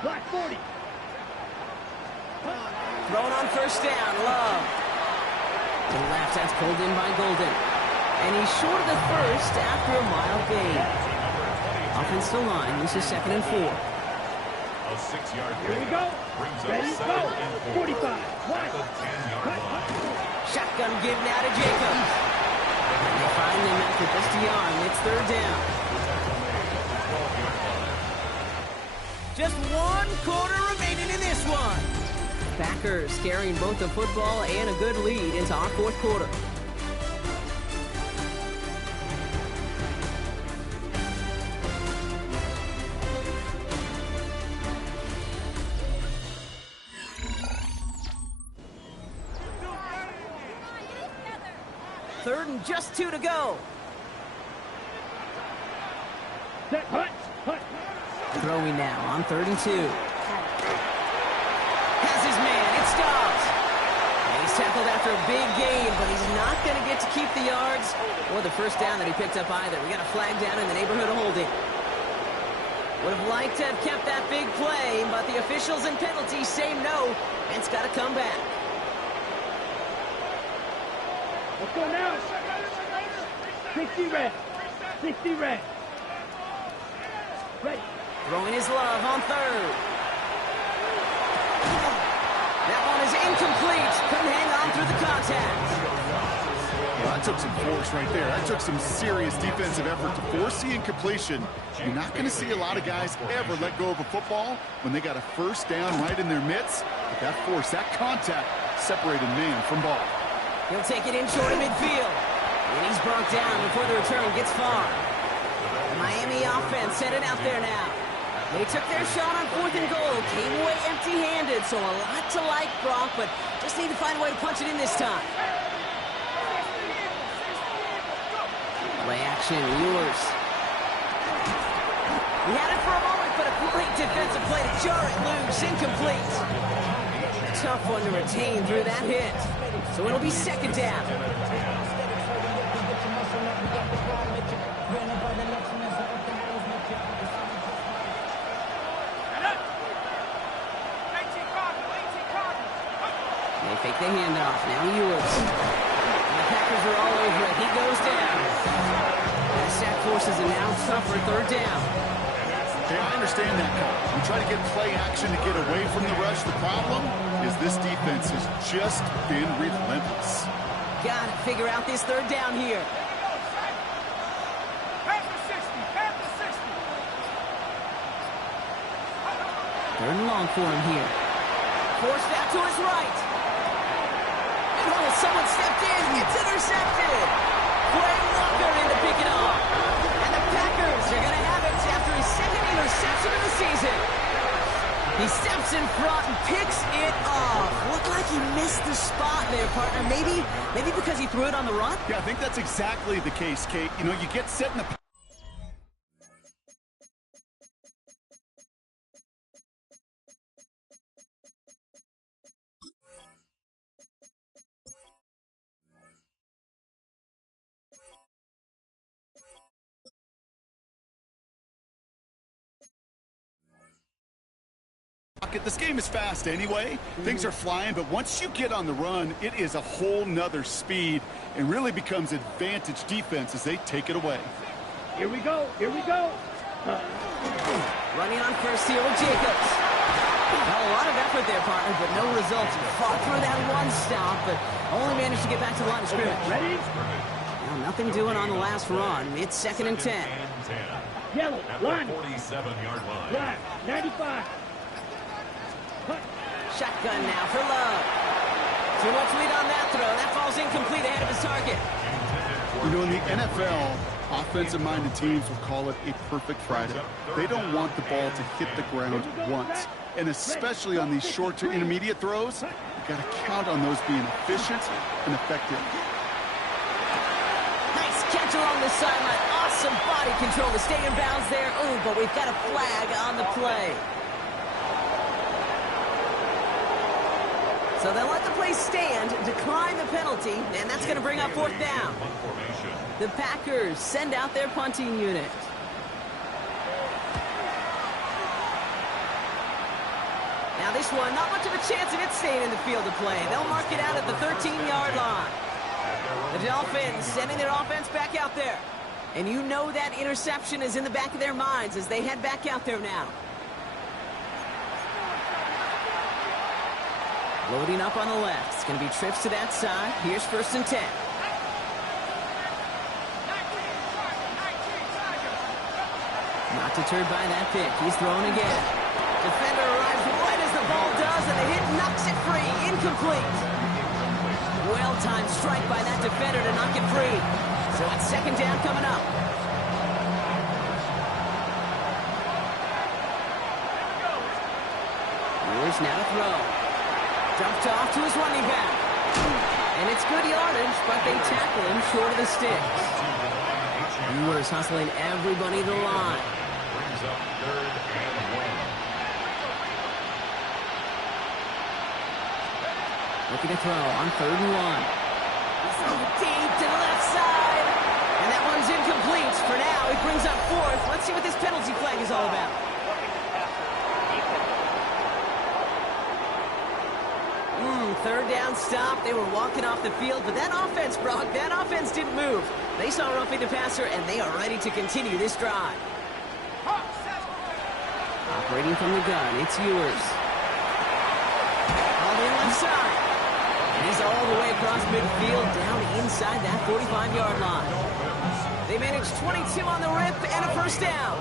Black 40. Thrown on 1st down, Love. To the left, that's pulled in by Golden. And he's short of the 1st after a mild gain. Offensive line, this is 2nd and 4. A 6-yard Here we go. Ready, go. 45. Wide. Shotgun give now to Jacobs. And they find them after just a yard. It's 3rd down. Just 1 quarter remaining in this one. Packers carrying both the football and a good lead into our 4th quarter. Third and just 2 to go. Set, hut, hut. Throwing now on 3rd and 2. Has his man. It stops. And he's tackled after a big gain, but he's not going to get to keep the yards or the 1st down that he picked up either. We got a flag down in the neighborhood of holding. Would have liked to have kept that big play, but the officials and penalties say no, and it's got to come back. Let's go now. 60 red. 60 red. Ready. Throwing his love on 3rd. That one is incomplete. Couldn't hang on through the contact. That took some force right there. That took some serious defensive effort to force the incompletion. You're not going to see a lot of guys ever let go of a football when they got a first down right in their midst. But that force, that contact, separated man from ball. He'll take it in short of midfield. And he's brought down before the return gets far. The Miami offense set it out there now. They took their shot on 4th and goal, came away empty-handed, so a lot to like, Brock, but just need to find a way to punch it in this time. Play action, Ewers. He had it for a moment, but a great defensive play to jar it loose, incomplete. Tough one to retain through that hit. So it'll be 2nd down. They fake the handoff. Now Ewers. And the Packers are all over it. He goes down. That sack forces a now tougher 3rd down. Hey, I understand that call. We try to get play action to get away from the rush. The problem is this defense has just been relentless. Got to figure out this 3rd down here. Third and long for him here. Forced out to his right. Oh, someone stepped in. It's intercepted. Quay Walker in to pick it off. And the Packers are going to have it after his 2nd interception of the season. He steps in front and picks it off. Looked like he missed the spot there, partner. Maybe because he threw it on the run? Yeah, I think that's exactly the case, Kate. You know, you get set in the... This game is fast anyway. Things are flying, but once you get on the run, it is a whole nother speed and really becomes advantage defense as they take it away. Here we go. Here we go. Running on first here with Jacobs. Well, a lot of effort there, partner, but no results. He fought through that one stop, but only managed to get back to the line of scrimmage. Ready? Well, nothing doing on the last run. It's 2nd and 10. Yellow, line. 47-yard line. Black, 95. Shotgun now for Love. Too much lead on that throw. That falls incomplete ahead of his target. You know, in the NFL, offensive-minded teams will call it a perfect Friday. They don't want the ball to hit the ground once. And especially on these short to intermediate throws, you got to count on those being efficient and effective. Nice catch along the sideline. Awesome body control to stay in bounds there. Ooh, but we've got a flag on the play. So they'll let the play stand, decline the penalty, and that's going to bring up 4th down. The Packers send out their punting unit. Now this one, not much of a chance of it staying in the field of play. They'll mark it out at the 13-yard line. The Dolphins sending their offense back out there. And you know that interception is in the back of their minds as they head back out there now. Loading up on the left. It's going to be trips to that side. Here's 1st and 10. Not deterred by that pick. He's throwing again. Defender arrives right as the ball does, and the hit knocks it free. Incomplete. Well-timed strike by that defender to knock it free. So it's 2nd down coming up. Here's now to throw. Dumped off to his running back. And it's good yardage, but they tackle him short of the sticks. Ewers hustling everybody to the line. Brings up 3rd and 1. Looking to throw on 3rd and 1. He's deep to the left side. And that one's incomplete. For now, it brings up 4th. Let's see what this penalty flag is all about. 3rd down stop. They were walking off the field, but that offense, Brock, that offense didn't move. They saw roughing the passer, and they are ready to continue this drive. Operating from the gun, it's Ewers. All the left side. He's all the way across midfield, down inside that 45-yard line. They managed 22 on the rip and a first down.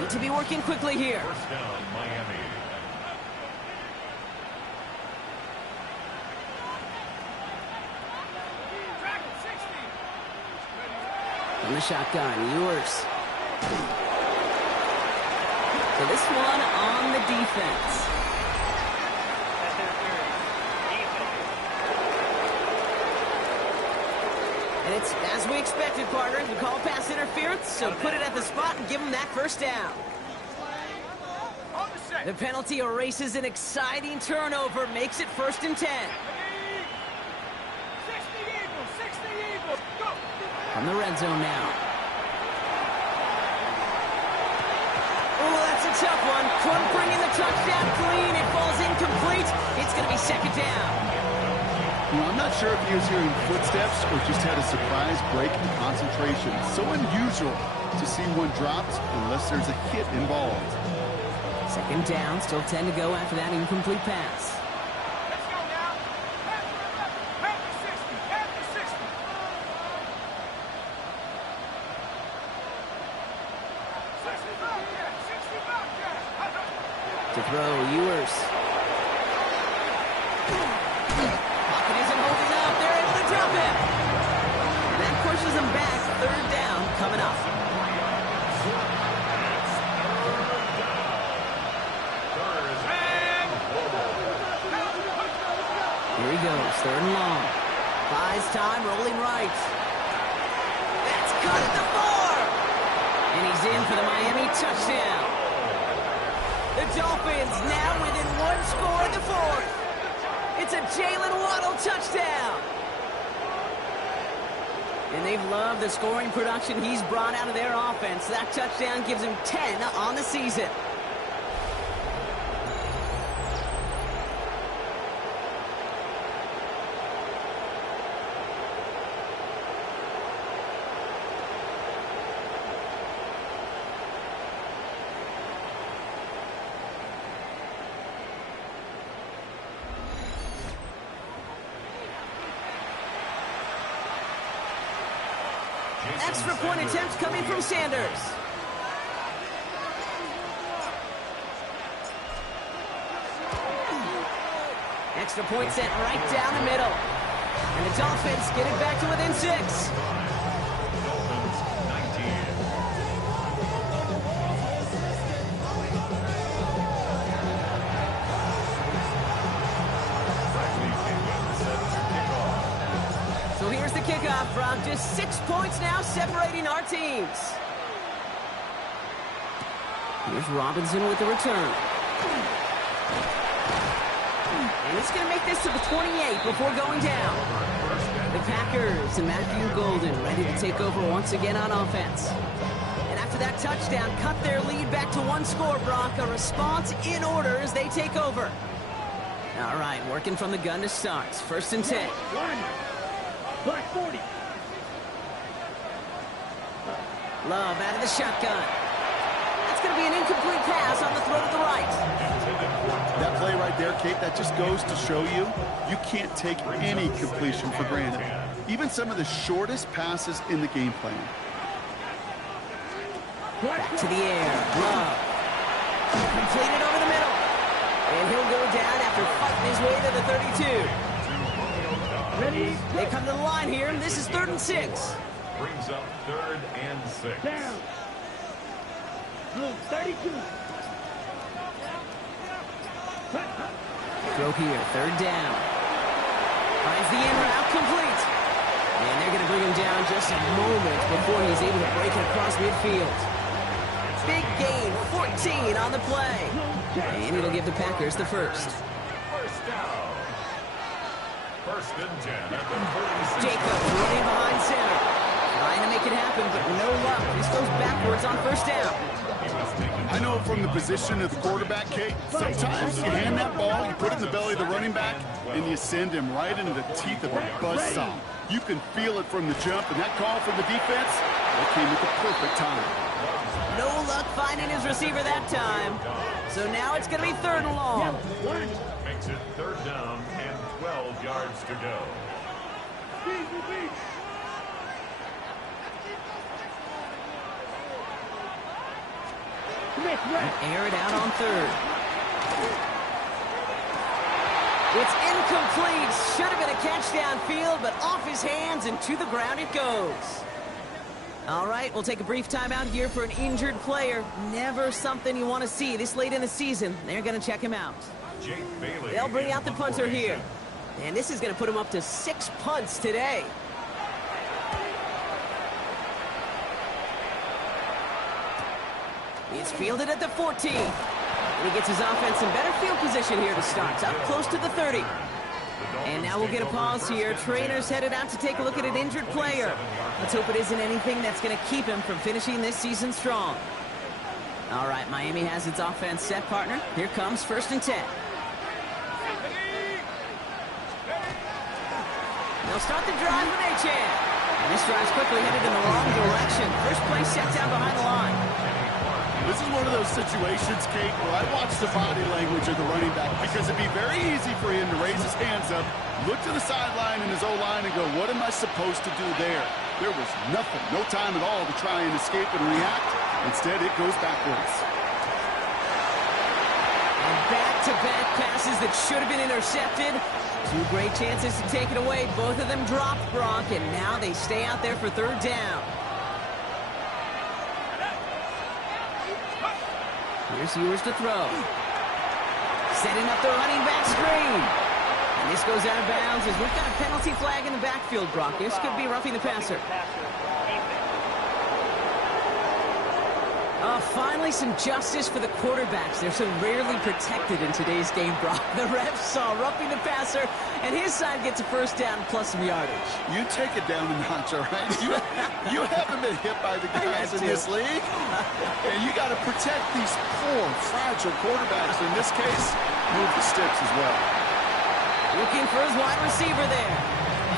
Need to be working quickly here. First down, Miami. From the shotgun, Ewers. So this one on the defense. And it's as we expected, partners. We call pass interference, so put it at the spot and give them that first down. The penalty erases an exciting turnover, makes it 1st and 10. From the red zone now. Oh, that's a tough one. Couldn't bring in the touchdown clean. It falls incomplete. It's going to be 2nd down. Well, I'm not sure if he was hearing footsteps or just had a surprise break in concentration. So unusual to see one dropped unless there's a hit involved. 2nd down, still 10 to go after that incomplete pass. Let's go now. Pass the 60. Pass the 60. To throw, Ewers. Pocket isn't holding up. They're able to drop him. And that pushes them back. 3rd down coming up. Here he goes, 3rd and long. Buys time, rolling right. That's cut at the 4. And he's in for the Miami touchdown. The Dolphins now within 1 score in the 4th. It's a Jalen Waddle touchdown. And they've loved the scoring production he's brought out of their offense. That touchdown gives him 10 on the season. Extra point attempts coming from Sanders. Extra point sent right down the middle. And the Dolphins get it back to within 6. So here's the kickoff, Brock. Just 6 points now separating our teams. Here's Robinson with the return. And he's going to make this to the 28 before going down. The Packers and Matthew Golden ready to take over once again on offense. And after that touchdown, cut their lead back to 1 score, Brock. A response in order as they take over. All right, working from the gun to start. 1st and 10. Black 40. Love out of the shotgun. That's going to be an incomplete pass on the throw to the right. That play right there, Kate, that just goes to show you, you can't take any completion for granted. Even some of the shortest passes in the game plan. Back to the air. Love. Completed over the middle. And he'll go down after fighting his way to the 32. Ready? They come to the line here, and this is 3rd and 6. Brings up 3rd and 6. Down. Blue 32. Throw here, 3rd down. Finds the in route, complete. And they're going to bring him down just a moment before he's able to break it across midfield. Big gain, 14 on the play. And it'll give the Packers the first. First down. 1st and 10 at the 46. Jacobs running behind center. Trying to make it happen, but no luck. This goes backwards on 1st down. I know from the position of the quarterback, Kate, sometimes you hand that ball, you put it in the belly of the running back, and you send him right into the teeth of a buzzsaw. You can feel it from the jump, and that call from the defense, that came at the perfect time. No luck finding his receiver that time. So now it's going to be 3rd and long. Makes it 3rd down and 12 yards to go. Air it out on third. It's incomplete. Should have been a catch downfield, but off his hands and to the ground it goes. All right, we'll take a brief timeout here for an injured player. Never something you want to see this late in the season. They're going to check him out. Jake Bailey. They'll bring out the punter here. And this is going to put him up to 6 punts today. It's fielded at the 14. And he gets his offense in better field position here to start. Up close to the 30. And now we'll get a pause here. Trainer's headed out to take a look at an injured player. Let's hope it isn't anything that's going to keep him from finishing this season strong. All right, Miami has its offense set, partner. Here comes 1st and 10. They'll start the drive with Achane. And this drive's quickly headed in the wrong direction. First play set down behind the line. This is one of those situations, Kate, where I watch the body language of the running back because it'd be very easy for him to raise his hands up, look to the sideline in his O-line and go, what am I supposed to do there? There was nothing, no time at all to try and escape and react. Instead, it goes backwards. And back-to-back passes that should have been intercepted. 2 great chances to take it away. Both of them dropped, Brock, and now they stay out there for 3rd down. Here's Ewers to throw. Setting up the running back screen. And this goes out of bounds as we've got a penalty flag in the backfield, Brock. This could be roughing the passer. Finally some justice for the quarterbacks. They're so rarely protected in today's game, Brock. The ref saw roughing the passer, and his side gets a 1st down plus some yardage. You take it down a notch, all right? You haven't been hit by the guys in this league. And you got to protect these poor, fragile quarterbacks. In this case, move the sticks as well. Looking for his wide receiver there.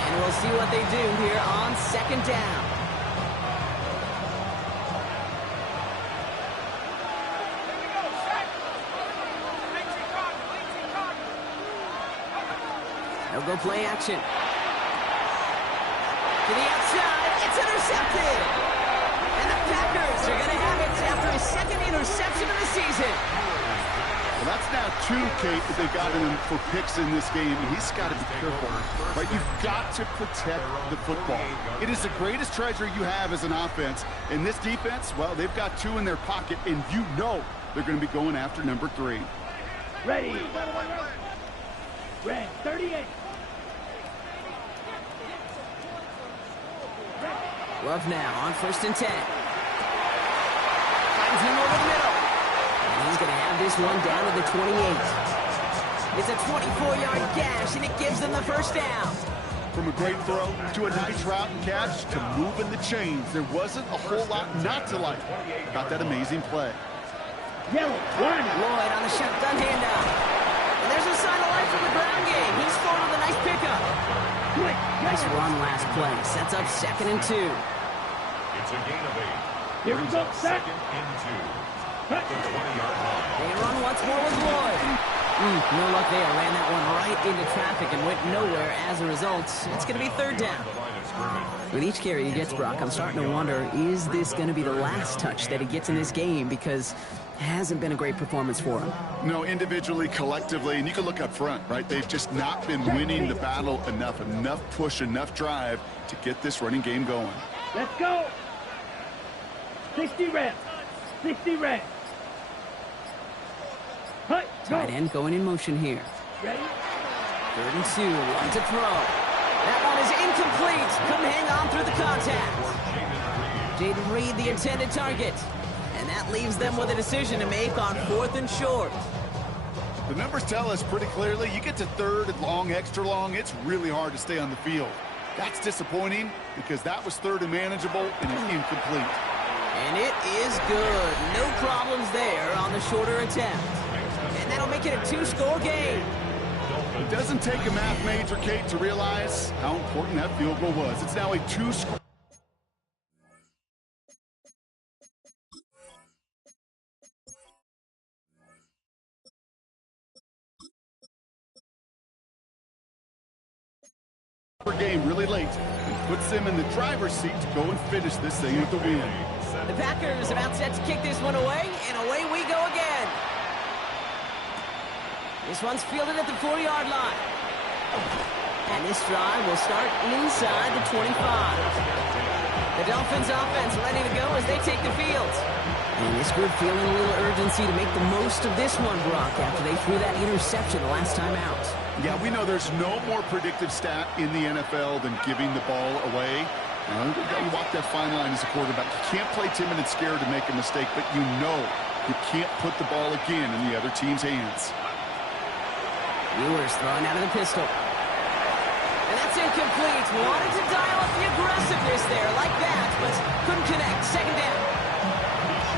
And we'll see what they do here on 2nd down. They'll go play action. To the outside, it's intercepted! And the Packers are going to have it after his 2nd interception of the season. Well, that's now 2, Kate, that they got him for picks in this game, and he's got to be careful, right? You've got to protect the football. It is the greatest treasure you have as an offense. And this defense, well, they've got 2 in their pocket, and you know they're going to be going after number 3. Ready. Red 38. Love now on 1st and 10. Finds him over the middle. And he's going to have this one down to the 28. It's a 24-yard gash, and it gives them the 1st down. From a great throw to a nice route and catch to moving the chains, there wasn't a whole lot not to like about that amazing play. Yellow. One. Lloyd on the shotgun handoff. And there's a sign of life from the ground game. He's scored with a nice pickup. Nice run last play. Sets up 2nd and 2. It's a gain of 8. Here we go, set. 2nd and 2. At the 20-yard line. They run once more with Lloyd. No luck there. Ran that one right into traffic and went nowhere as a result. It's going to be 3rd down. The line of scrimmage. With each carry he gets, Brock, I'm starting to wonder, is this going to be the last touch that he gets in this game? Because it hasn't been a great performance for him. No, individually, collectively, and you can look up front, right? They've just not been winning the battle enough push, enough drive to get this running game going. Let's go. 60 reps. 60 reps. Hut, go. Tight end going in motion here. Ready? 3rd and 2, one to throw. That one is incomplete. Couldn't hang on through the contact. Jaden Reed, the intended target. And that leaves them with a decision to make on 4th and short. The numbers tell us pretty clearly, you get to 3rd and long, extra long, it's really hard to stay on the field. That's disappointing because that was 3rd and manageable and incomplete. And it is good. No problems there on the shorter attempt. And that'll make it a 2-score game. It doesn't take a math major, Kate, to realize how important that field goal was. It's now a 2-score. really late and puts them in the driver's seat to go and finish this thing with the win. The Packers about set to kick this one away, and away we go again. This one's fielded at the 40-yard line. And this drive will start inside the 25. The Dolphins offense ready to go as they take the field. And this group feeling a little urgency to make the most of this one, Brock, after they threw that interception the last time out. Yeah, we know there's no more predictive stat in the NFL than giving the ball away. You walk that fine line as a quarterback. You can't play timid and scared to make a mistake, but you know you can't put the ball again in the other team's hands. Ewers throwing out of the pistol. And that's incomplete. Wanted to dial up the aggressiveness there like that, but couldn't connect. Second down.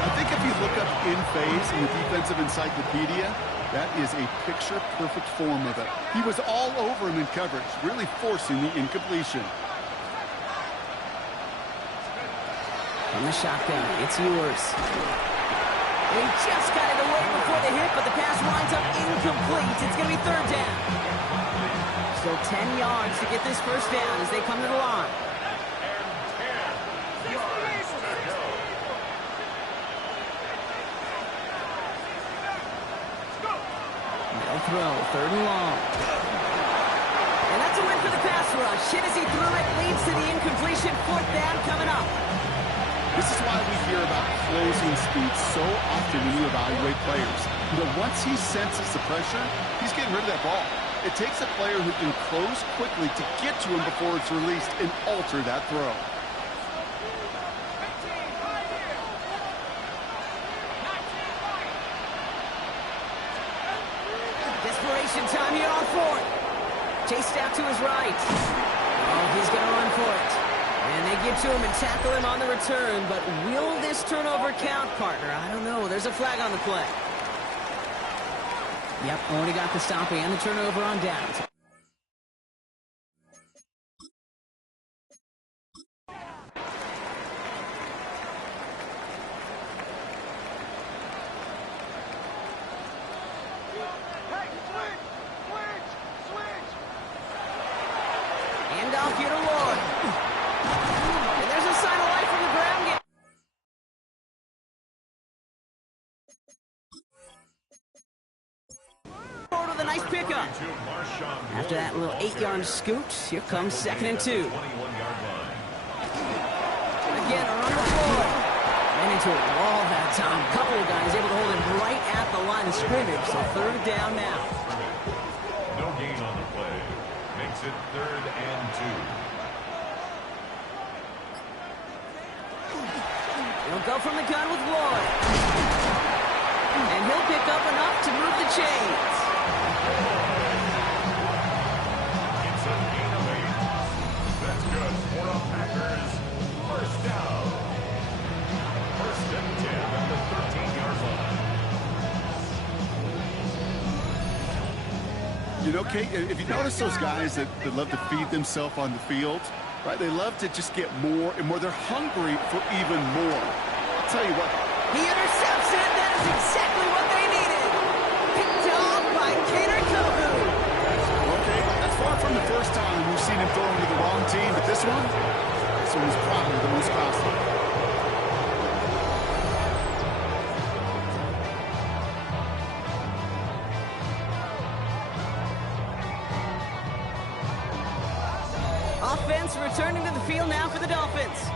I think if you look up in phase in the defensive encyclopedia, that is a picture-perfect form of it. He was all over him in coverage, really forcing the incompletion. From the shotgun, it's Ewers. And he just got it away before the hit, but the pass winds up incomplete. It's going to be third down. Still 10 yards to get this first down as they come to the line. They'll throw, third and long. And that's a win for the pass rush. Hit as he threw it, leads to the incompletion. Fourth down coming up. This is why we hear about closing speed so often when you evaluate players. Once he senses the pressure, he's getting rid of that ball. It takes a player who can close quickly to get to him before it's released and alter that throw. Desperation time here on fourth. Chased out to his right. Oh, he's going to run for it. And they get to him and tackle him on the return, but will this turnover count, partner? I don't know. There's a flag on the play. Yep, already got the stop and the turnover on downs. Hand off here to Lloyd. And there's a sign of life from the ground game. With a nice pickup. After that little 8-yard scoot, here comes 2nd and 2. Again, a run with Lloyd. Ran into a wall that time. A couple of guys able to hold him right at the line of scrimmage. So third down now. No gain on the play. Makes it 3rd and 2. He'll go from the gun with Lloyd. And he'll pick up enough to move the chains. It's a gain of 8. That's good for the Packers. First down. 1st and 10 at the 13-yard line. You know, Kate, if you notice those guys that love to feed themselves on the field, right? They love to just get more and more. They're hungry for even more. I'll tell you what. He intercepts it. That is exactly what they needed. Picked off by Cater Kohu. Okay, that's far from the first time we've seen him throwing to the wrong team, but this one is probably the most costly. Offense returning to the field now for the Dolphins.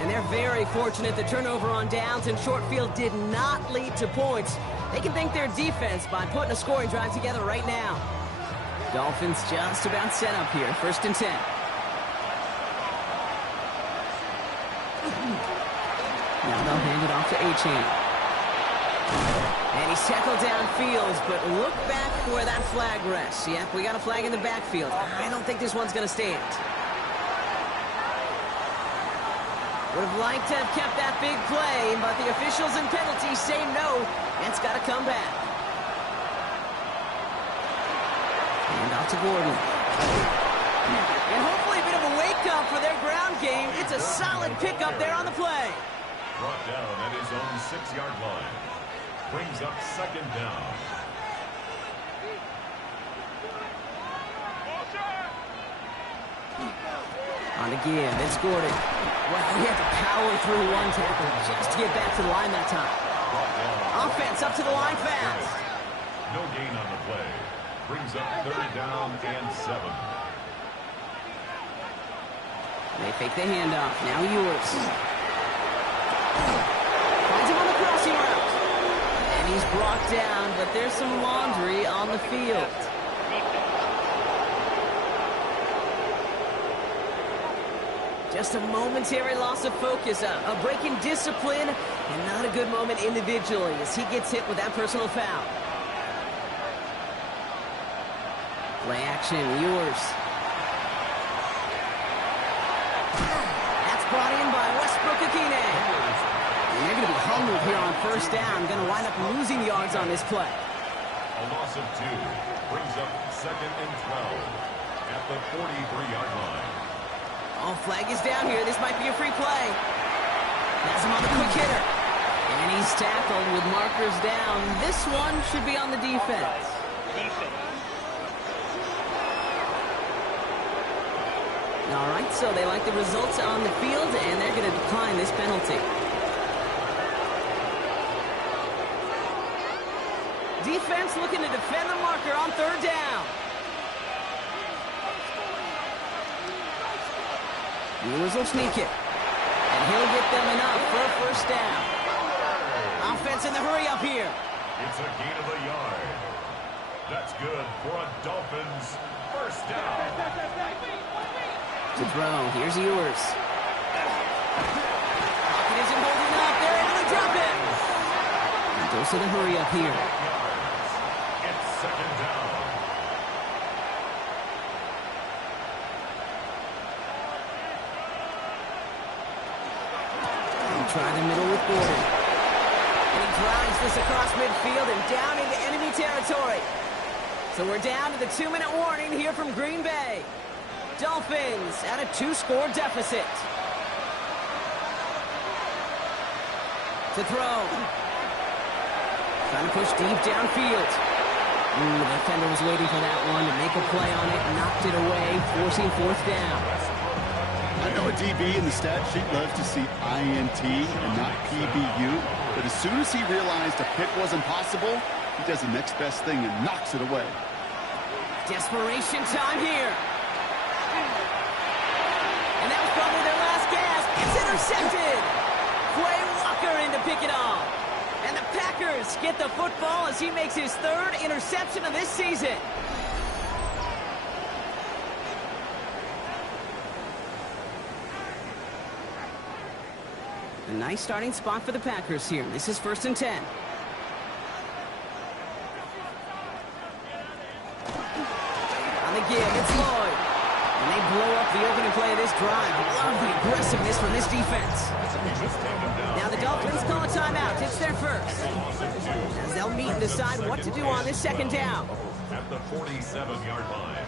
And they're very fortunate the turnover on downs and short field did not lead to points. They can thank their defense by putting a scoring drive together right now. Dolphins just about set up here. 1st and 10. Now they'll hand it off to A-Chain. And he's tackled downfield, but look back where that flag rests. Yep, we got a flag in the backfield. I don't think this one's going to stand. Would have liked to have kept that big play, but the officials and penalties say no, and it's got to come back. And out to Gordon. And hopefully a bit of a wake-up for their ground game. It's a solid pickup there on the play. Brought down at his own 6-yard line. Brings up 2nd down. On the give, it's Gordon. Well, he had to power through one tackle just to get back to the line that time. Offense up to the line fast. No gain on the play. Brings up 3rd down and 7. They fake the handoff. Now yours. Finds him on the crossing route. And he's brought down, but there's some laundry on the field. Just a momentary loss of focus, a break in discipline, and not a good moment individually as he gets hit with that personal foul. Play action, yours. That's brought in by Westbrook-Akine. And they're going to be humbled here on 1st down. Going to wind up losing yards on this play. A loss of 2 brings up 2nd and 12 at the 43-yard line. Oh, flag is down here. This might be a free play. Has him on the quick hitter. And he's tackled with markers down. This one should be on the defense. All right, so they like the results on the field, and they're going to decline this penalty. Defense looking to defend the marker on 3rd down. Ewers will sneak it. And he'll get them enough for a 1st down. Offense in the hurry up here. It's a gain of a yard. That's good for a Dolphins 1st down. To throw. Here's Ewers. Pocket isn't holding up. They're able to drop it. He goes to the hurry up here. It's 2nd down. Try the middle with Gordon. And he drives this across midfield and down into enemy territory. So we're down to the 2-minute warning here from Green Bay. Dolphins at a 2-score deficit. To throw. Trying to push deep downfield. The defender was waiting for that one to make a play on it. Knocked it away, forcing 4th down. I know a DB in the stat sheet loves to see INT and not PBU, but as soon as he realized a pick wasn't possible, he does the next best thing and knocks it away. Desperation time here. And that was probably their last gasp. It's intercepted. Quay Walker in to pick it off. And the Packers get the football as he makes his 3rd interception of this season. A nice starting spot for the Packers here. This is 1st and 10. On the give, it's Lloyd. And they blow up the opening play of this drive. Love the aggressiveness from this defense. Now the Dolphins call a timeout. It's their 1st. As they'll meet and decide what to do on this 2nd down. At the 47-yard line.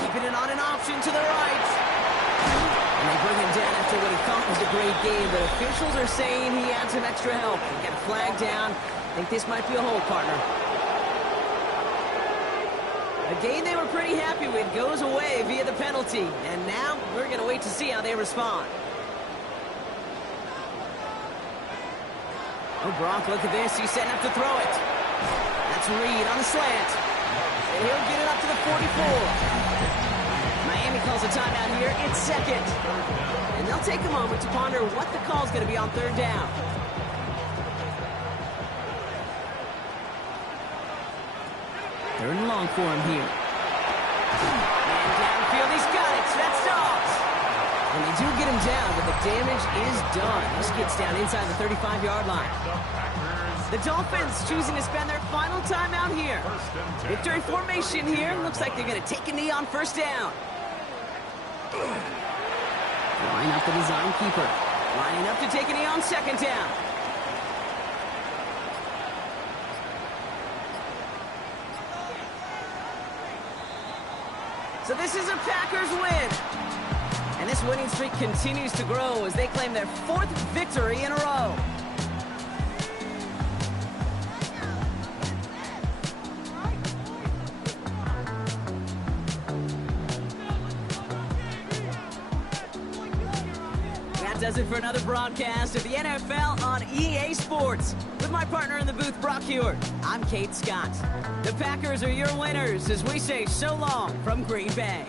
Keeping it on an option to the right. And they bring him down after what he thought was a great game, but officials are saying he had some extra help. He got a flag down. I think this might be a hold, partner. A game they were pretty happy with goes away via the penalty. And now we're going to wait to see how they respond. Oh, Brock, look at this. He's setting up to throw it. That's Reed on the slant. And he'll get it up to the 44. Miami calls a timeout here. It's 2nd. And they'll take a moment to ponder what the call is going to be on 3rd down. Third and long for him here. And downfield, he's got it. That's Dobbs. And they do get him down, but the damage is done. This gets down inside the 35-yard line. The Dolphins choosing to spend their final timeout here. Victory formation here. Looks like they're going to take a knee on 1st down. Line up the design keeper. Lining up to take a knee on 2nd down. So this is a Packers win. And this winning streak continues to grow as they claim their 4th victory in a row. does it for another broadcast of the NFL on EA Sports. With my partner in the booth, Brock Hewitt, I'm Kate Scott. The Packers are your winners as we say so long from Green Bay.